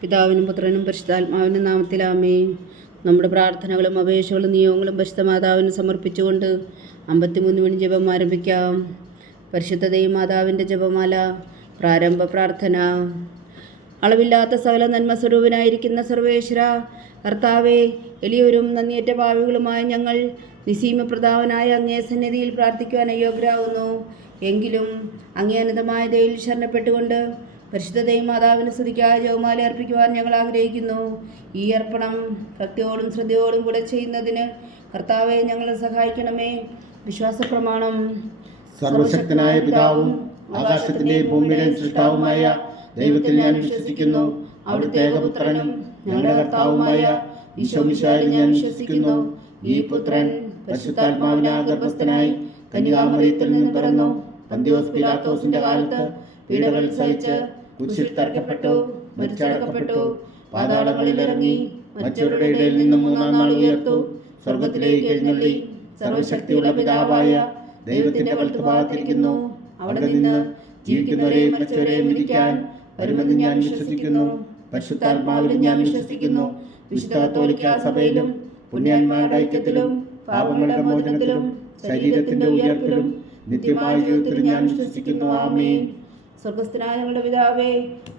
പിതാവിനും പുത്രനും പരിശുദ്ധാത്മാവിൻ്റെ നാമത്തിൽ ആമേൻ. നമ്മുടെ പ്രാർത്ഥനകളും അപേക്ഷകളും നിയോഗങ്ങളും പരിശുദ്ധ മാതാവിന് സമർപ്പിച്ചുകൊണ്ട് 53 മണി ജപം ആരംഭിക്കാം. പരിശുദ്ധ ദൈവമാതാവിൻ്റെ ജപമാല. പ്രാരംഭ പ്രാർത്ഥന. അളവില്ലാത്ത സകല നന്മ സ്വരൂപനായിരിക്കുന്ന സർവേശ്വര കർത്താവെ, എളിയവരും നന്ദിയേറ്റ പാവികളുമായ ഞങ്ങൾ നിസീമപ്രതാവനായ അങ്ങേ സന്നിധിയിൽ പ്രാർത്ഥിക്കുവാൻ അയോഗ്യരാകുന്നു. എങ്കിലും അങ്ങേ അനന്തമായ ദയയിൽ ശരണപ്പെട്ടുകൊണ്ട് പരിശുദ്ധ ദൈവമാതാവിന് സ്തുതിക്കായ ജപമാല അർപ്പിക്കുവാൻ ഞങ്ങൾ ആഗ്രഹിക്കുന്നു. ഈ അർപ്പണം ഭക്തിയോടും ശ്രദ്ധയോടും കൂടെ ചെയ്യുന്നതിന് കർത്താവെ ഞങ്ങളെ സഹായിക്കണമേ. വിശ്വാസ പ്രമാണം. സർവശക്തനായ പിതാവും ആകാശത്തിന്റെയും ഭൂമിയുടെയും സൃഷ്ടാവുമായ ദൈവത്തിൽ ഞാൻ വിശ്വസിക്കുന്നു. അവിടുത്തെ ഏകപുത്രനും ഞങ്ങളുടെ കർത്താവുമായ ഈശോ മിശിഹായിൽ ഞാൻ വിശ്വസിക്കുന്നു. ഈ പുത്രൻ പരിശുദ്ധാത്മാവിനാൽ ഗർഭസ്ഥനായി കന്യകാമറിയത്തിൽ നിന്ന് പിറന്നു. പന്തിയോസ് പിലാത്തോസിന്റെ കാലത്ത് പീഡകൾ സഹിച്ച് കുരിശിൽ തറയ്ക്കപ്പെട്ടു, മരിച്ചടക്കപ്പെട്ടു, പാതാളങ്ങളിൽ ഇറങ്ങി, മരിച്ചവരുടെ ഇടയിൽ നിന്ന് 3-ാം നാൾ ഉയർത്തു, സ്വർഗത്തിലേക്ക് എഴുന്നള്ളി, സർവശക്തിയുള്ള പിതാവായ ദൈവത്തിന്റെ വലത്തുഭാഗത്തിരിക്കുന്നു. അവിടെ നിന്ന് ജീവിക്കുന്നവരെയും മരിച്ചവരെയും വിധിക്കാൻ വരുമെന്ന് ഞാൻ വിശ്വസിക്കുന്നു. പരിശുദ്ധാത്മാവിലും ഞാൻ വിശ്വസിക്കുന്നു. വിശുദ്ധ കത്തോലിക്കാ സഭയിലും പുണ്യന്മാരുടെ ഐക്യത്തിലും പാപങ്ങളുടെ മോചനത്തിലും ശരീരത്തിന്റെ ഉയർപ്പിലും നിത്യമായ ജീവിതത്തിലും ഞാൻ വിശ്വസിക്കുന്നു. ആമേൻ. സ്വർഗസ്ഥനായ ഞങ്ങളുടെ പിതാവേ,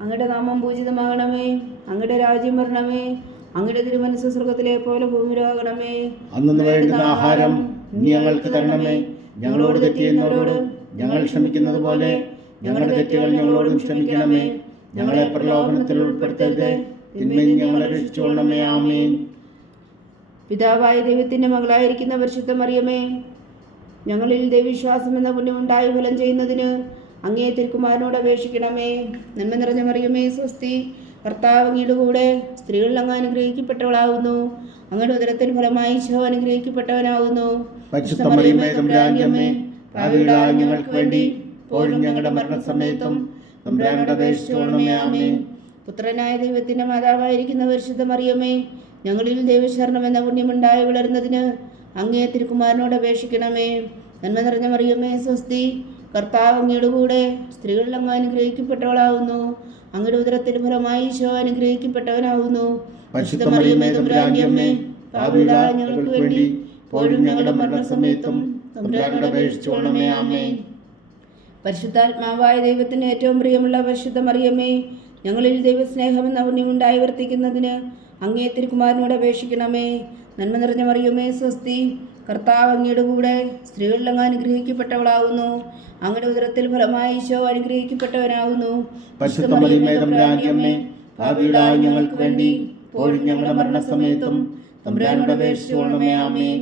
അങ്ങയുടെ നാമം പൂജിതമാകണമേ. അങ്ങയുടെ രാജ്യം വരണമേ. അങ്ങയുടെ തിരുമനസ്സ് സ്വർഗത്തിലെ പോലെ ഭൂമിയിലാകണമേ. അന്നു വേണ്ടുന്ന ആഹാരം നീ ഞങ്ങൾക്ക് തരണമേ. ഞങ്ങളോട് തെറ്റ് ചെയ്യുന്നവരോട് ഞങ്ങൾ ക്ഷമിക്കുന്നത് പോലെ ഞങ്ങളുടെ തെറ്റുകൾ ഞങ്ങളോടും ക്ഷമിക്കണമേ. ഞങ്ങളെ പ്രലോഭനത്തിൽ ഉൾപ്പെടുത്തരുത്, തിന്മയിൽ ഞങ്ങളെ രക്ഷിച്ചുകൊള്ളണമേ. ആമേൻ. പിതാവായ ദൈവത്തിന്റെ മകളായിരിക്കുന്ന പരിശുദ്ധ മറിയമേ, ഞങ്ങളിൽ ദൈവവിശ്വാസം എന്ന പുണ്യമുണ്ടായി ഫലം ചെയ്യുന്നതിന് അങ്ങേ തിരുക്കുമാരനോട് അപേക്ഷിക്കണമേ. നന്മ നിറഞ്ഞ മറിയമേ, സ്വസ്തി. കർത്താവ് അങ്ങയുടെ കൂടെ സ്ത്രീകളിൽ അങ്ങ് അനുഗ്രഹിക്കപ്പെട്ടവളാകുന്നു. അങ്ങയുടെ ഉദരത്തിൽ ഫലമായി ഈശോ അനുഗ്രഹിക്കപ്പെട്ടവനാകുന്നു. പരിശുദ്ധ മറിയമേ, തമ്പുരാന്റെ അമ്മേ, പാപികളായ ഞങ്ങൾക്ക് വേണ്ടി ഇപ്പോഴും ഞങ്ങളുടെ മരണസമയത്തും തമ്പുരാനോട് അപേക്ഷിച്ചുകൊള്ളണമേ. ആമേൻ. പുത്രനായ ദൈവത്തിന്റെ മാതാവായിരിക്കുന്ന പരിശുദ്ധ മറിയമേ, ഞങ്ങളിൽ ദൈവശരണം എന്ന പുണ്യമുണ്ടായി വളരുന്നതിന് അങ്ങേ തിരുക്കുമാരനോട് അപേക്ഷിക്കണമേ. നന്മ നിറഞ്ഞ മറിയമേ, സ്വസ്തി. കർത്താവ് അങ്ങയുടെ കൂടെ സ്ത്രീകളിൽ അങ്ങ് അനുഗ്രഹിക്കപ്പെട്ടവളാകുന്നു. അങ്ങയുടെ ഉദരത്തിൽ ഫലമായി ഈശോ അനുഗ്രഹിക്കപ്പെട്ടവനാകുന്നു. പരിശുദ്ധ മറിയമേ, തമ്പുരാന്റെ അമ്മേ, പാപികളായ ഞങ്ങൾക്ക് വേണ്ടി ഇപ്പോഴും ഞങ്ങളുടെ മരണസമയത്തും തമ്പുരാനോട് അപേക്ഷിച്ചുകൊള്ളണമേ. ആമേൻ. പരിശുദ്ധാത്മാവായ ദൈവത്തിന് ഏറ്റവും പ്രിയമുള്ള പരിശുദ്ധ മറിയമേ, ഞങ്ങളിൽ ദൈവസ്നേഹം എന്ന പുണ്യമുണ്ടായി വർത്തിക്കുന്നതിന് അങ്ങേ തിരുക്കുമാരനോട് അപേക്ഷിക്കണമേ. നന്മ നിറഞ്ഞ മറിയമേ, സ്വസ്തി. കർത്താവ് അങ്ങയുടെ കൂടെ സ്ത്രീകളിൽ അങ്ങ് അനുഗ്രഹിക്കപ്പെട്ടവളാകുന്നു. അങ്ങയുടെ ഉദരത്തിൽ ഫലമായി ഈശോ അനുഗ്രഹിക്കപ്പെട്ടവനാകുന്നു. പരിശുദ്ധ മറിയമേ, തമ്പുരാന്റെ അമ്മേ, പാപികളായ ഞങ്ങൾക്ക് വേണ്ടി ഇപ്പോഴും ഞങ്ങളുടെ മരണസമയത്തും തമ്പുരാനോട് അപേക്ഷിച്ചുകൊള്ളണമേ. ആമേൻ.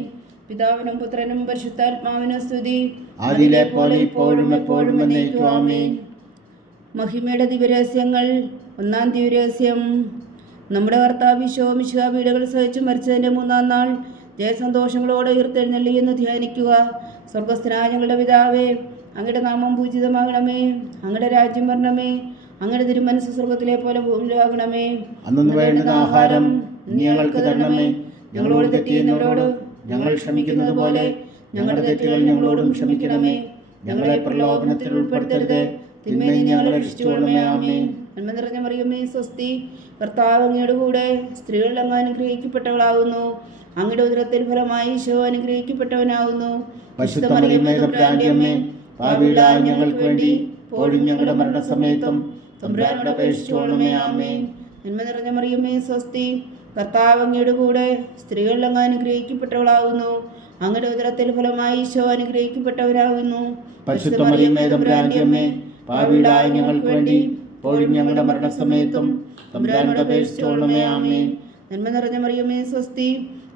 പിതാവിനും പുത്രനും പരിശുദ്ധാത്മാവിനും സ്തുതി, ആദിയിലെ പോലെ ഇപ്പോഴും എപ്പോഴും എന്നേക്കും. ആമേൻ. മഹിമയുടെ ദിവ്യരഹസ്യങ്ങൾ. 1-ാം ദിവ്യരഹസ്യം. നമ്മുടെ കർത്താവ് ഈശോ മിശിഹാ പീഡകൾ സഹിച്ചു മരിച്ചതിൻ്റെ 3-ാം നാൾ ജയസന്തോഷങ്ങളോടെ ഉയർത്തെഴുന്നള്ളി എന്ന് ധ്യാനിക്കുക. സ്വർഗസ്ഥനായ ഞങ്ങളുടെ പിതാവേ, അങ്ങയുടെ നാമം പൂജിതമാകണമേ. അങ്ങയുടെ രാജ്യം വരണമേ. അങ്ങയുടെ തിരുമനസ്സ് സ്വർഗത്തിലെ പോലെ ഭൂമിയിലാകണമേ. അന്നു വേണ്ടുന്ന ആഹാരം നീ ഞങ്ങൾക്ക് തരണമേ. ഞങ്ങളോട് തെറ്റ് ചെയ്യുന്നവരോട് ഞങ്ങൾ ക്ഷമിക്കുന്നത് പോലെ ഞങ്ങളുടെ തെറ്റുകൾ ഞങ്ങളോടും ക്ഷമിക്കണമേ. ഞങ്ങളെ പ്രലോഭനത്തിൽ ഉൾപ്പെടുത്തരുത്, തിന്മയിൽ ഞങ്ങളെ രക്ഷിച്ചുകൊള്ളണമേ. ആമേൻ. നന്മ നിറഞ്ഞ മറിയമേ, സ്വസ്തി. കർത്താവ് അങ്ങയുടെ കൂടെ സ്ത്രീകളിൽ അങ്ങ് അനുഗ്രഹിക്കപ്പെട്ടവളാകുന്നു. അങ്ങയുടെ ഉദരത്തിൽ ഫലമായി ഈശോ അനുഗ്രഹിക്കപ്പെട്ടവനാകുന്നു. പരിശുദ്ധ മറിയമേ, തമ്പുരാന്റെ അമ്മേ, പാപികളായ ഞങ്ങൾക്ക് വേണ്ടി ഇപ്പോഴും ഞങ്ങളുടെ മരണസമയത്തും തമ്പുരാനോട് അപേക്ഷിച്ചുകൊള്ളണമേ. ആമേൻ. നന്മ നിറഞ്ഞ മറിയമേ, സ്വസ്തി. കർത്താവ് അങ്ങയുടെ കൂടെ സ്ത്രീകളിൽ അങ്ങ് അനുഗ്രഹിക്കപ്പെട്ടവളാകുന്നു. അങ്ങയുടെ ഉദരത്തിൽ ഫലമായി ഈശോ അനുഗ്രഹിക്കപ്പെട്ടവരാകുന്നു. പരിശുദ്ധ മറിയമേ, തമ്പുരാന്റെ അമ്മേ, പാപികളായ ഞങ്ങൾക്ക് വേണ്ടി ഇപ്പോഴും ഞങ്ങളുടെ മരണസമയത്തും തമ്പുരാനോട് അപേക്ഷിച്ചുകൊള്ളണമേ. ആമേൻ. നന്മ നിറഞ്ഞ മറിയമേ, സ്വസ്തി.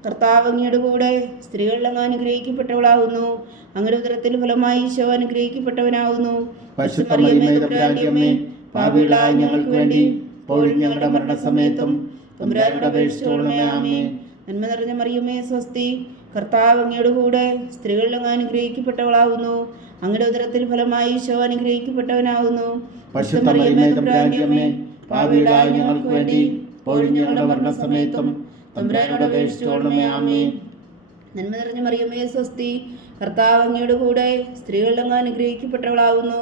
കർത്താവ് അങ്ങയുടെ കൂടെ സ്ത്രീകളിൽ അങ്ങ് അനുഗ്രഹിക്കപ്പെട്ടവളാകുന്നു. അങ്ങയുടെ ഉദരത്തിൽ ഫലമായി ഈശോ അനുഗ്രഹിക്കപ്പെട്ടവനാകുന്നു. പരിശുദ്ധ മറിയമേ, തമ്പുരാന്റെ അമ്മേ, പാപികളായ ഞങ്ങൾക്ക് വേണ്ടി ഇപ്പോഴും ഞങ്ങളുടെ മരണസമയത്തും തമ്പുരാനോട് അപേക്ഷിച്ചുകൊള്ളണമേ. ആമേൻ. നന്മ നിറഞ്ഞ മറിയമേ, സ്വസ്തി. കർത്താവ് അങ്ങയുടെ കൂടെ സ്ത്രീകളിൽ അങ്ങ് അനുഗ്രഹിക്കപ്പെട്ടവളാകുന്നു. അങ്ങയുടെ ഉദരത്തിൽ ഫലമായി ഈശോ അനുഗ്രഹിക്കപ്പെട്ടവനാകുന്നു. പരിശുദ്ധ മറിയമേ, തമ്പുരാന്റെ അമ്മേ, പാപികളായ ഞങ്ങൾക്ക് വേണ്ടി ഇപ്പോഴും ഞങ്ങളുടെ മരണസമയത്തും തമ്പുരാനോട് അപേക്ഷിച്ചുകൊള്ളണമേ. ആമേൻ. നന്മ നിറഞ്ഞ മറിയമേ, സ്വസ്തി. കർത്താവ് അങ്ങയുടെ കൂടെ സ്ത്രീകളിൽ അങ്ങ് അനുഗ്രഹിക്കപ്പെട്ടവളാകുന്നു.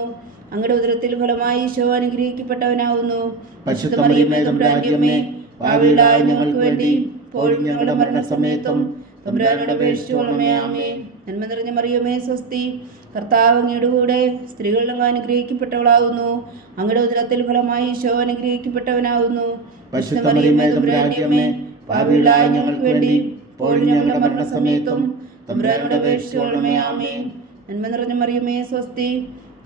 അങ്ങയുടെ ഉദരത്തിൽ ഫലമായി ഈശോ അനുഗ്രഹിക്കപ്പെട്ടവനാവുന്നു. പരിശുദ്ധ മറിയമേ തമ്പുരാന്റെ അമ്മേ, പാപികളായ ഞങ്ങൾക്ക് വേണ്ടി ഇപ്പോഴും ഞങ്ങളുടെ മരണസമയത്തും തമ്പുരാനോട് അപേക്ഷിച്ചുകൊള്ളണമേ. ആമേൻ. നന്മ നിറഞ്ഞ മറിയമേ സ്വസ്തി, കർത്താവ് അങ്ങയുടെ കൂടെ സ്ത്രീകളിൽ അങ്ങ് അനുഗ്രഹിക്കപ്പെട്ടവളാവുന്നു. അങ്ങയുടെ ഉദരത്തിൽ ഫലമായി ഈശോ അനുഗ്രഹിക്കപ്പെട്ടവനാവുന്നു. പരിശുദ്ധ മറിയമേ തമ്പുരാന്റെ അമ്മേ, പാപികളായ ഞങ്ങൾക്ക് വേണ്ടി ഇപ്പോഴും ഞങ്ങളുടെ മരണസമയത്തും തമ്പുരാനോട് അപേക്ഷിച്ചുകൊള്ളണമേ. ആമേൻ. നന്മ നിറഞ്ഞ മറിയമേ സ്വസ്തി,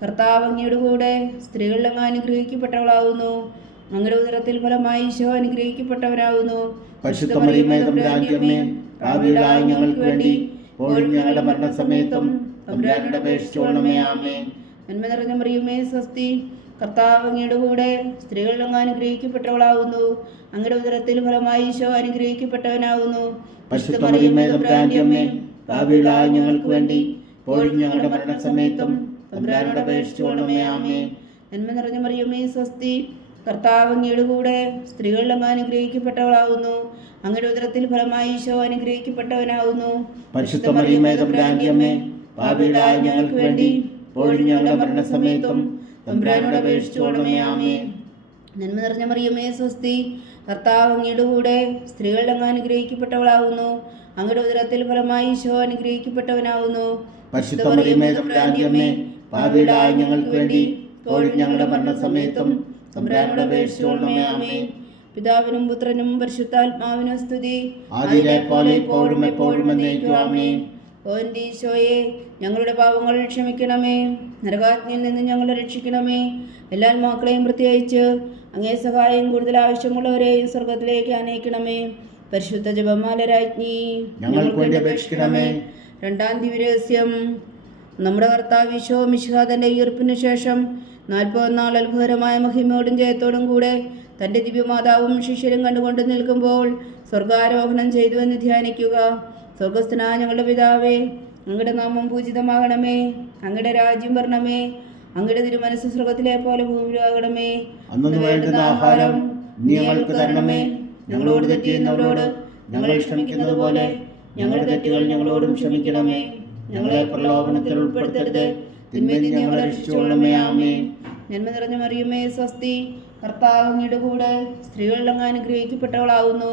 കർത്താവ് അങ്ങയുടെ കൂടെ സ്ത്രീകളിൽ അങ്ങ് അനുഗ്രഹിക്കപ്പെട്ടവളാവുന്നു. അങ്ങയുടെ ഉദരത്തിൽ ഫലമായി ഈശോ അനുഗ്രഹിക്കപ്പെട്ടവനാവുന്നു. പരിശുദ്ധ മറിയമേ തമ്പുരാന്റെ അമ്മേ, പാപികളായ ഞങ്ങൾക്ക് വേണ്ടി ഇപ്പോഴും ഞങ്ങളുടെ മരണസമയത്തും തമ്പുരാനോട് അപേക്ഷിച്ചുകൊള്ളണമേ. ആമേൻ. നന്മ നിറഞ്ഞ മറിയമേ സ്വസ്തി, കർത്താവ് അങ്ങയുടെ കൂടെ സ്ത്രീകളിൽ അങ്ങ് അനുഗ്രഹിക്കപ്പെട്ടവളാവുന്നു. അങ്ങയുടെ ഉദരത്തിൽ ഫലമായി ഈശോ അനുഗ്രഹിക്കപ്പെട്ടവനാവുന്നു. പരിശുദ്ധ മറിയമേ തമ്പുരാന്റെ അമ്മേ, പാപികളായ ഞങ്ങൾക്ക് വേണ്ടി ഇപ്പോഴും ഞങ്ങളുടെ മരണസമയത്തും തമ്പുരാനോട് അപേക്ഷിച്ചുകൊള്ളണമേ. ആമേൻ. നന്മ നിറഞ്ഞ മറിയമേ സ്വസ്തി, കർത്താവ് അങ്ങയുടെ കൂടെ സ്ത്രീകളിൽ അങ്ങ് അനുഗ്രഹിക്കപ്പെട്ടവളാവുന്നു. അങ്ങയുടെ ഉദരത്തിൽ ഫലമായി ഈശോ അനുഗ്രഹിക്കപ്പെട്ടവനാവുന്നു. പരിശുദ്ധ മറിയമേ തമ്പുരാന്റെ അമ്മേ, പാപികളായ ഞങ്ങൾക്ക് വേണ്ടി ഇപ്പോഴും ഞങ്ങളുടെ മരണസമയത്തും തമ്പുരാനോട് അപേക്ഷിച്ചുകൊള്ളണമേ. ആമേൻ. നന്മ നിറഞ്ഞ മറിയമേ സ്വസ്തി, കർത്താവ് അങ്ങയുടെ കൂടെ സ്ത്രീകളിൽ അങ്ങ് അനുഗ്രഹിക്കപ്പെട്ടവളാവുന്നു. അങ്ങയുടെ ഉദരത്തിൽ ഫലമായി ഈശോ അനുഗ്രഹിക്കപ്പെട്ടവനാവുന്നു. പരിശുദ്ധ മറിയമേ തമ്പുരാന്റെ അമ്മേ, പാപികളായ ഞങ്ങൾക്ക് വേണ്ടി ഇപ്പോഴും ഞങ്ങളുടെ മരണസമയത്തും തമ്പുരാനോട് അപേക്ഷിച്ചുകൊള്ളണമേ. ആമേൻ. പിതാവിനും പുത്രനും പരിശുദ്ധാത്മാവിനും സ്തുതി, ആദിയിലെ പോലെ ഇപ്പോഴും എപ്പോഴും എന്നേക്കും. ആമേൻ. ഓ എൻ്റെ ഈശോയെ, ഞങ്ങളുടെ പാപങ്ങൾ ക്ഷമിക്കണമേ, നരകാഗ്നിയിൽ നിന്ന് ഞങ്ങളെ രക്ഷിക്കണമേ. എല്ലാ ആത്മാക്കളെയും പ്രത്യേകിച്ച് അങ്ങേ സഹായം കൂടുതൽ ആവശ്യമുള്ളവരെയും സ്വർഗത്തിലേക്ക് അനയിക്കണമേ. പരിശുദ്ധ ജപമാല രാജ്ഞി, ഞങ്ങൾക്ക് വേണ്ടി അപേക്ഷിക്കണമേ. രണ്ടാം ദിവ്യരഹസ്യം. നമ്മുടെ കർത്താവ് ഈശോ മിശിഹാ തൻ്റെ ഉയർപ്പിനു ശേഷം 40 നാൾ അത്ഭുതകരമായ മഹിമയോടും ജയത്തോടും കൂടെ തൻ്റെ ദിവ്യമാതാവും ശിഷ്യരും കണ്ടുകൊണ്ട് നിൽക്കുമ്പോൾ സ്വർഗാരോഹണം ചെയ്തു എന്ന് ധ്യാനിക്കുക. സ്വർഗസ്ഥനായ ഞങ്ങളുടെ പിതാവേ, അങ്ങയുടെ നാമം പൂജിതമാകണമേ, അങ്ങയുടെ രാജ്യം വരണമേ, അങ്ങയുടെ തിരുമനസ്സ് സ്വർഗത്തിലെ പോലെ ഭൂമിയിലാകണമേ. അന്നു വേണ്ടുന്ന ആഹാരം നീ ഞങ്ങൾക്ക് തരണമേ. ഞങ്ങളോട് തെറ്റ് ചെയ്യുന്നവരോട് ഞങ്ങൾ ക്ഷമിക്കുന്നത് പോലെ ഞങ്ങളുടെ തെറ്റുകൾ ഞങ്ങളോടും ക്ഷമിക്കണമേ. ഞങ്ങളെ പ്രലോഭനത്തിൽ ഉൾപ്പെടുത്തരുത്, തിന്മയിൽ നിന്ന് ഞങ്ങളെ രക്ഷിച്ചുകൊള്ളണമേ. ആമേൻ. നന്മ നിറഞ്ഞ മറിയമേ സ്വസ്തി, കർത്താവ് അങ്ങയുടെ കൂടെ സ്ത്രീകളിൽ അങ്ങ് അനുഗ്രഹിക്കപ്പെട്ടവളാവുന്നു.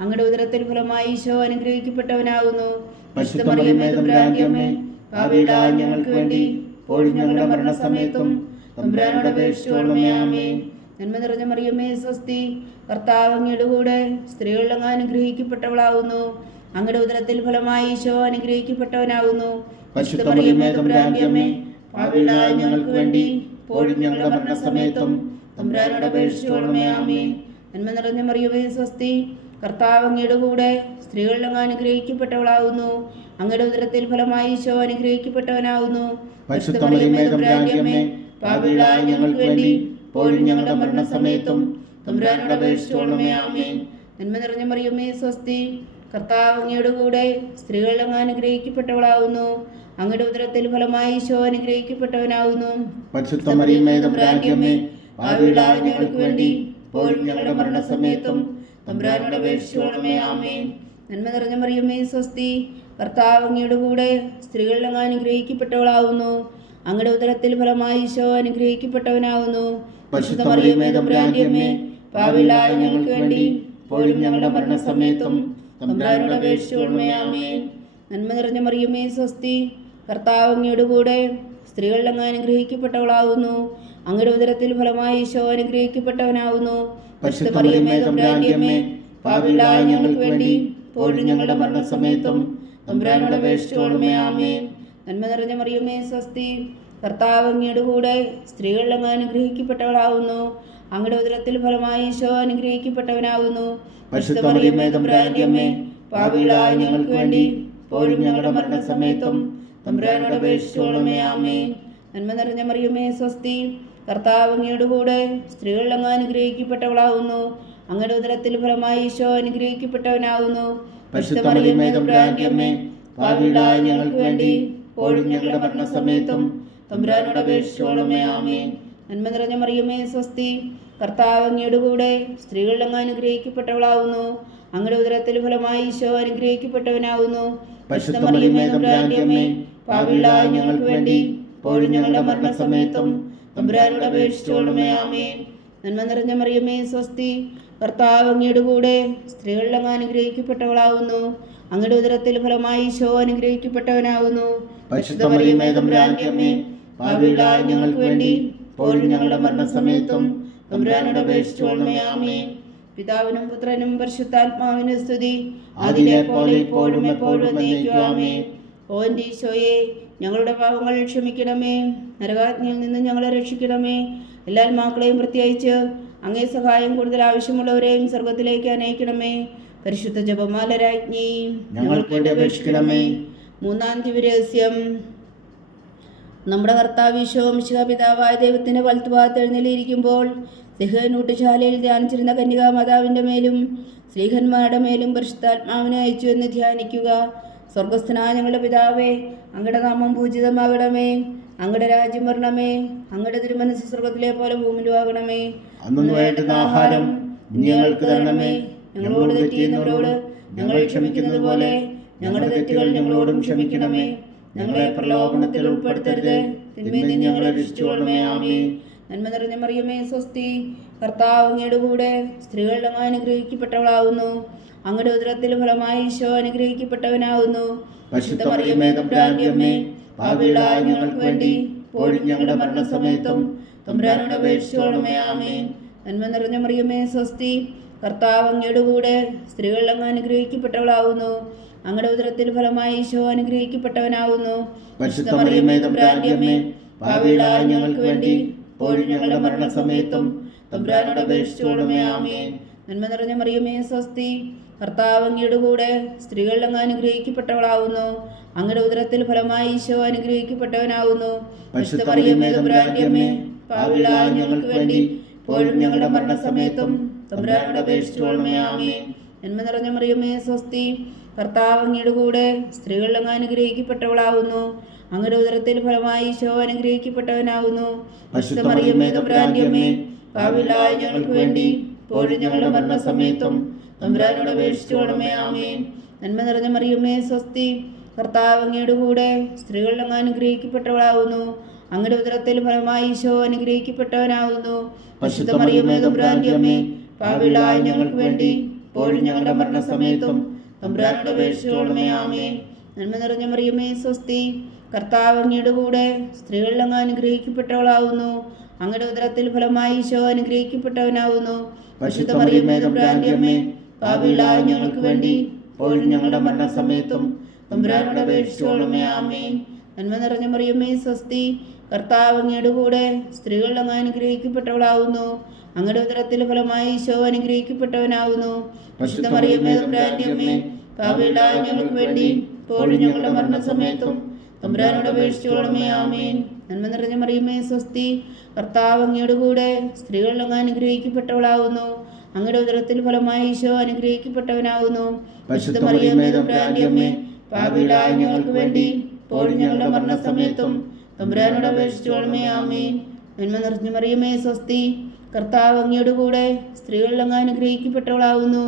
അങ്ങയുടെ ഉദരത്തിൽ ഫലമായി ഈശോ അനുഗ്രഹിക്കപ്പെട്ടവനാവുന്നു. പരിശുദ്ധ മറിയമേ തമ്പുരാന്റെ അമ്മേ, പാപികളായ ഞങ്ങൾക്ക് വേണ്ടി ഇപ്പോഴും ഞങ്ങളുടെ മരണസമയത്തും തമ്പുരാനോട് അപേക്ഷിച്ചുകൊള്ളണമേ. ആമേൻ. നന്മ നിറഞ്ഞ മറിയമേ സ്വസ്തി, കർത്താവ് അങ്ങയുടെ കൂടെ സ്ത്രീകളിൽ അങ്ങ് അനുഗ്രഹിക്കപ്പെട്ടവളാവുന്നു. അങ്ങയുടെ ഉദരത്തിൽ ഫലമായി ഈശോ അനുഗ്രഹിക്കപ്പെട്ടവനാവുന്നു. പരിശുദ്ധ മറിയമേ തമ്പുരാന്റെ അമ്മേ, പാപികളായ ഞങ്ങൾക്ക് വേണ്ടി ഇപ്പോഴും ഞങ്ങളുടെ മരണസമയത്തും തമ്പുരാനോട് അപേക്ഷിച്ചുകൊള്ളണമേ. ആമേൻ. നന്മ നിറഞ്ഞ മറിയമേ സ്വസ്തി, കർത്താവ് അങ്ങയുടെ കൂടെ സ്ത്രീകളിൽ അങ്ങ് അനുഗ്രഹിക്കപ്പെട്ടവളാവുന്നു. അങ്ങയുടെ ഉദരത്തിൽ ഫലമായി ഈശോ അനുഗ്രഹിക്കപ്പെട്ടവനാവുന്നു. പരിശുദ്ധ മറിയമേ തമ്പുരാന്റെ അമ്മേ, പാപികളായ ഞങ്ങൾക്ക് വേണ്ടി ഇപ്പോഴും ഞങ്ങളുടെ മരണസമയത്തും തമ്പുരാനോട് അപേക്ഷിച്ചുകൊള്ളണമേ. ആമേൻ. നന്മ നിറഞ്ഞ മറിയമേ സ്വസ്തി, കർത്താവ് അങ്ങയുടെ കൂടെ സ്ത്രീകളിൽ അങ്ങ് അനുഗ്രഹിക്കപ്പെട്ടവളാവുന്നു. അങ്ങയുടെ ഉദരത്തിൽ ഫലമായി ഈശോ അനുഗ്രഹിക്കപ്പെട്ടവനാവുന്നു. പരിശുദ്ധ മറിയമേ തമ്പുരാന്റെ അമ്മേ, പാപികളായ ഞങ്ങൾക്ക് വേണ്ടി ഇപ്പോഴും ഞങ്ങളുടെ മരണസമയത്തും തമ്പുരാനോട് അപേക്ഷിച്ചുകൊള്ളണമേ. ആമേൻ. നന്മ നിറഞ്ഞ മറിയമേ സ്വസ്തി, കർത്താവ് അങ്ങയുടെ കൂടെ സ്ത്രീകളിൽ അങ്ങ് അനുഗ്രഹിക്കപ്പെട്ടവളാവുന്നു. അങ്ങയുടെ ഉദരത്തിൽ ഫലമായി ഈശോ അനുഗ്രഹിക്കപ്പെട്ടവനാവുന്നു. പരിശുദ്ധ മറിയമേ തമ്പുരാന്റെ അമ്മേ, പാപികളായ ഞങ്ങൾക്ക് വേണ്ടി ഇപ്പോഴും ഞങ്ങളുടെ മരണസമയത്തും തമ്പുരാനോട് അപേക്ഷിച്ചുകൊള്ളണമേ. ആമേൻ. നന്മ നിറഞ്ഞ മറിയമേ സ്വസ്തി, കർത്താവ് അങ്ങയുടെ കൂടെ സ്ത്രീകളിൽ അങ്ങ് അനുഗ്രഹിക്കപ്പെട്ടവളാവുന്നു. അങ്ങയുടെ ഉദരത്തിൽ ഫലമായി ഈശോ അനുഗ്രഹിക്കപ്പെട്ടവനാവുന്നു. പരിശുദ്ധ മറിയമേ തമ്പുരാന്റെ അമ്മേ, പാപികളായ ഞങ്ങൾക്ക് വേണ്ടി ഇപ്പോഴും ഞങ്ങളുടെ മരണസമയത്തും തമ്പുരാനോട് അപേക്ഷിച്ചുകൊള്ളണമേ. ആമേൻ. നന്മ നിറഞ്ഞ മറിയമേ സ്വസ്തി, കർത്താവ് അങ്ങയുടെ കൂടെ സ്ത്രീകളിൽ അങ്ങ് അനുഗ്രഹിക്കപ്പെട്ടവളാവുന്നു. അങ്ങയുടെ ഉദരത്തിൽ ഫലമായി ഈശോ അനുഗ്രഹിക്കപ്പെട്ടവനാവുന്നു. പരിശുദ്ധ മറിയമേ തമ്പുരാന്റെ അമ്മേ, പാപികളായ ഞങ്ങൾക്ക് വേണ്ടി ഇപ്പോഴും ഞങ്ങളുടെ മരണസമയത്തും തമ്പുരാനോട് അപേക്ഷിച്ചുകൊള്ളണമേ. ആമേൻ. നന്മ നിറഞ്ഞ മറിയമേ സ്വസ്തി, കർത്താവ് അങ്ങയുടെ കൂടെ സ്ത്രീകളിൽ അങ്ങ് അനുഗ്രഹിക്കപ്പെട്ടവളാവുന്നു. അങ്ങയുടെ ഉദരത്തിൽ ഫലമായി ഈശോ അനുഗ്രഹിക്കപ്പെട്ടവനാവുന്നു. പരിശുദ്ധ മറിയമേ തമ്പുരാന്റെ അമ്മേ, പാപികളായ ഞങ്ങൾക്ക് വേണ്ടി ഇപ്പോഴും ഞങ്ങളുടെ മരണസമയത്തും തമ്പുരാനോട് അപേക്ഷിച്ചുകൊള്ളണമേ. ആമേൻ. നന്മ നിറഞ്ഞ മറിയമേ സ്വസ്തി, കർത്താവ് അങ്ങയുടെ കൂടെ സ്ത്രീകളിൽ അങ്ങ് അനുഗ്രഹിക്കപ്പെട്ടവളാവുന്നു. അങ്ങയുടെ ഉദരത്തിൽ ഫലമായി ഈശോ അനുഗ്രഹിക്കപ്പെട്ടവനാവുന്നു. പരിശുദ്ധ മറിയമേ തമ്പുരാന്റെ അമ്മേ, പാപികളായ ഞങ്ങൾക്ക് വേണ്ടി ഇപ്പോഴും ഞങ്ങളുടെ മരണസമയത്തും തമ്പുരാനോട് അപേക്ഷിച്ചുകൊള്ളണമേ. ആമേൻ. നന്മ നിറഞ്ഞ മറിയമേ സ്വസ്തി, കർത്താവ് അങ്ങയുടെ കൂടെ സ്ത്രീകളിൽ അങ്ങ് അനുഗ്രഹിക്കപ്പെട്ടവളാവുന്നു. അങ്ങയുടെ ഉദരത്തിൽ ഫലമായി ഈശോ അനുഗ്രഹിക്കപ്പെട്ടവനാവുന്നു. പരിശുദ്ധ മറിയമേ തമ്പുരാന്റെ അമ്മേ, പാപികളായ ഞങ്ങൾക്ക് വേണ്ടി ഇപ്പോഴും ഞങ്ങളുടെ മരണസമയത്തും തമ്പുരാനോട് അപേക്ഷിച്ചുകൊള്ളണമേ. ആമേൻ. പിതാവിനും പുത്രനും പരിശുദ്ധാത്മാവിനും സ്തുതി, അതിലെ പോലെ ഇപ്പോഴും എപ്പോഴും എന്നേക്കും. ആമേൻ. ഓ എൻ്റെ ഈശോയെ, ഞങ്ങളുടെ പാപങ്ങൾ ക്ഷമിക്കണമേ, നരകാഗ്നിയിൽ നിന്ന് ഞങ്ങളെ രക്ഷിക്കണമേ. എല്ലാ ആത്മാക്കളെയും പ്രത്യേകിച്ച് അങ്ങേ സഹായം കൂടുതൽ ആവശ്യമുള്ളവരെയും സ്വർഗത്തിലേക്ക് അനയിക്കണമേ. പരിശുദ്ധ ജപമാല രാജ്ഞി, ഞങ്ങൾക്ക് വേണ്ടി അപേക്ഷിക്കണമേ. മൂന്നാം ദിവ്യരഹസ്യം. നമ്മുടെ കർത്താവ് ഈശോ മിശിഹാ പിതാവായ ദൈവത്തിൻ്റെ വലത്തുഭാഗത്ത് എഴുന്നള്ളിയിരിക്കുമ്പോൾ സിഹനൂട്ടുശാലയിൽ ധ്യാനിച്ചിരുന്ന കന്യകാ മാതാവിൻ്റെ മേലും സ്ത്രീഹന്മാരുടെ മേലും പരിശുദ്ധാത്മാവിനെ അയച്ചു എന്ന് ധ്യാനിക്കുക. സ്വർഗസ്ഥനായ ഞങ്ങളുടെ പിതാവേ, അങ്ങയുടെ നാമം പൂജിതമാകണമേ, അങ്ങയുടെ രാജ്യം വരണമേ, അങ്ങയുടെ തിരുമനസ്സ് സ്വർഗത്തിലെ പോലെ ഭൂമിയിലും ആകണമേ. അന്നു വേണ്ടുന്ന ആഹാരം ഞങ്ങൾക്ക് തരണമേ. ഞങ്ങളോട് തെറ്റിയുന്നവരോട് ഞങ്ങൾ ക്ഷമിക്കുന്നത് പോലെ ഞങ്ങളുടെ തെറ്റുകൾ ഞങ്ങളോടും ക്ഷമിക്കണമേ. ഞങ്ങളെ പ്രലോഭനത്തിൽ ഉൾപ്പെടുത്തരുത്, തിന്മയിൽ നിന്ന് ഞങ്ങളെ രക്ഷിച്ചുകൊള്ളണമേ. ആമേൻ. നന്മ നിറഞ്ഞ മറിയമേ സ്വസ്തി, കർത്താവ് അങ്ങയുടെ കൂടെ സ്ത്രീകളിൽ അങ്ങ് അനുഗ്രഹിക്കപ്പെട്ടവളാവുന്നു. അങ്ങയുടെ ഉദരത്തിൽ ഫലമായി ഈശോ അനുഗ്രഹിക്കപ്പെട്ടവനാവുന്നു. പരിശുദ്ധ മറിയമേ തമ്പുരാന്റെ അമ്മേ, പാപികളായ ഞങ്ങൾക്ക് വേണ്ടി ഇപ്പോഴും ഞങ്ങളുടെ മരണസമയത്തും തമ്പുരാനോട് അപേക്ഷിച്ചുകൊള്ളണമേ. ആമേൻ. നന്മ നിറഞ്ഞ മറിയമേ സ്വസ്തി, കർത്താവ് അങ്ങയുടെ കൂടെ സ്ത്രീകളിൽ അങ്ങ് അനുഗ്രഹിക്കപ്പെട്ടവളാവുന്നു. അങ്ങയുടെ ഉദരത്തിൽ ഫലമായി ഈശോ അനുഗ്രഹിക്കപ്പെട്ടവനാവുന്നു. പരിശുദ്ധ മറിയമേ തമ്പുരാന്റെ അമ്മേ, പാപികളായ ഞങ്ങൾക്ക് വേണ്ടി ഇപ്പോഴും ഞങ്ങളുടെ മരണസമയത്തും തമ്പുരാനോട് അപേക്ഷിച്ചുകൊള്ളണമേ. ആമേൻ. നന്മ നിറഞ്ഞ മറിയമേ സ്വസ്തി, കർത്താവ് അങ്ങയുടെ കൂടെ സ്ത്രീകളിൽ അങ്ങ് അനുഗ്രഹിക്കപ്പെട്ടവളാവുന്നു. അങ്ങയുടെ ഉദരത്തിൽ ഫലമായി ഈശോ അനുഗ്രഹിക്കപ്പെട്ടവനാവുന്നു. പരിശുദ്ധ മറിയമേ തമ്പുരാന്റെ അമ്മേ, പാപികളായ ഞങ്ങൾക്ക് വേണ്ടി ഇപ്പോഴും ഞങ്ങളുടെ മരണസമയത്തും തമ്പുരാനോട് അപേക്ഷിച്ചുകൊള്ളണമേ. ആമേൻ. നന്മ നിറഞ്ഞ മറിയമേ സ്വസ്തി, കർത്താവ് അങ്ങയുടെ കൂടെ സ്ത്രീകളിൽ അങ്ങ് അനുഗ്രഹിക്കപ്പെട്ടവളാവുന്നു. അങ്ങയുടെ ഉദരത്തിൽ ഫലമായി ഈശോ അനുഗ്രഹിക്കപ്പെട്ടവനാവുന്നു. പരിശുദ്ധ മറിയമേ തമ്പുരാന്റെ അമ്മേ, പാപികളായ ഞങ്ങൾക്ക് വേണ്ടി ഇപ്പോഴും ഞങ്ങളുടെ മരണസമയത്തും തമ്പുരാനോട് അപേക്ഷിച്ചുകൊള്ളണമേ. ആമേൻ. നന്മ നിറഞ്ഞ മറിയമേ സ്വസ്തി, കർത്താവ് അങ്ങയുടെ കൂടെ സ്ത്രീകളിൽ അങ്ങ് അനുഗ്രഹിക്കപ്പെട്ടവളാവുന്നു. അങ്ങയുടെ ഉദരത്തിൽ ഫലമായി ഈശോ അനുഗ്രഹിക്കപ്പെട്ടവനാവുന്നു. പരിശുദ്ധ മറിയമേ തമ്പുരാന്റെ അമ്മേ, പാപികളായ ഞങ്ങൾക്ക് വേണ്ടി ഇപ്പോഴും ഞങ്ങളുടെ മരണസമയത്തും തമ്പുരാനോട് അപേക്ഷിച്ചുകൊള്ളണമേ. ആമേൻ. നന്മ നിറഞ്ഞ മറിയമേ സ്വസ്തി, കർത്താവ് അങ്ങയുടെ കൂടെ സ്ത്രീകളിൽ അങ്ങ് അനുഗ്രഹിക്കപ്പെട്ടവളാവുന്നു. അങ്ങയുടെ ഉദരത്തിൽ ഫലമായി ഈശോ അനുഗ്രഹിക്കപ്പെട്ടവനാവുന്നു. പരിശുദ്ധ മറിയമേ തമ്പുരാന്റെ അമ്മേ, പാപികളായ ഞങ്ങൾക്ക് വേണ്ടി ഇപ്പോഴും ഞങ്ങളുടെ മരണസമയത്തും തമ്പുരാനോട് അപേക്ഷിച്ചുകൊള്ളണമേ. ആമേൻ. നന്മ നിറഞ്ഞ മറിയമേ സ്വസ്തി, കർത്താവ് അങ്ങയുടെ കൂടെ സ്ത്രീകളിൽ അങ്ങ് അനുഗ്രഹിക്കപ്പെട്ടവളാവുന്നു. അങ്ങയുടെ ഉദരത്തിൽ ഫലമായി ഈശോ അനുഗ്രഹിക്കപ്പെട്ടവനാവുന്നു. പരിശുദ്ധ മറിയമേ തമ്പുരാന്റെ അമ്മേ, പാപികളായ ഞങ്ങൾക്ക് വേണ്ടി ഇപ്പോഴും ഞങ്ങളുടെ മരണസമയത്തും തമ്പുരാനോട് അപേക്ഷിച്ചുകൊള്ളണമേ. ആമേൻ. നന്മ നിറഞ്ഞ മറിയമേ സ്വസ്തി, കർത്താവ് അങ്ങയുടെ കൂടെ സ്ത്രീകളിൽ അങ്ങ് അനുഗ്രഹിക്കപ്പെട്ടവളാവുന്നു. അങ്ങയുടെ ഉദരത്തിൽ ഫലമായി ഈശോ അനുഗ്രഹിക്കപ്പെട്ടവനാവുന്നു. പരിശുദ്ധ മറിയമേ തമ്പുരാന്റെ അമ്മേ, പാപികളായ ഞങ്ങൾക്ക് വേണ്ടി ഇപ്പോഴും ഞങ്ങളുടെ മരണസമയത്തും തമ്പുരാനോട് അപേക്ഷിച്ചുകൊള്ളണമേ. ആമേൻ. നന്മ നിറഞ്ഞ മറിയമേ സ്വസ്തി, കർത്താവ് അങ്ങയുടെ കൂടെ സ്ത്രീകളിൽ അങ്ങ് അനുഗ്രഹിക്കപ്പെട്ടവളാവുന്നു.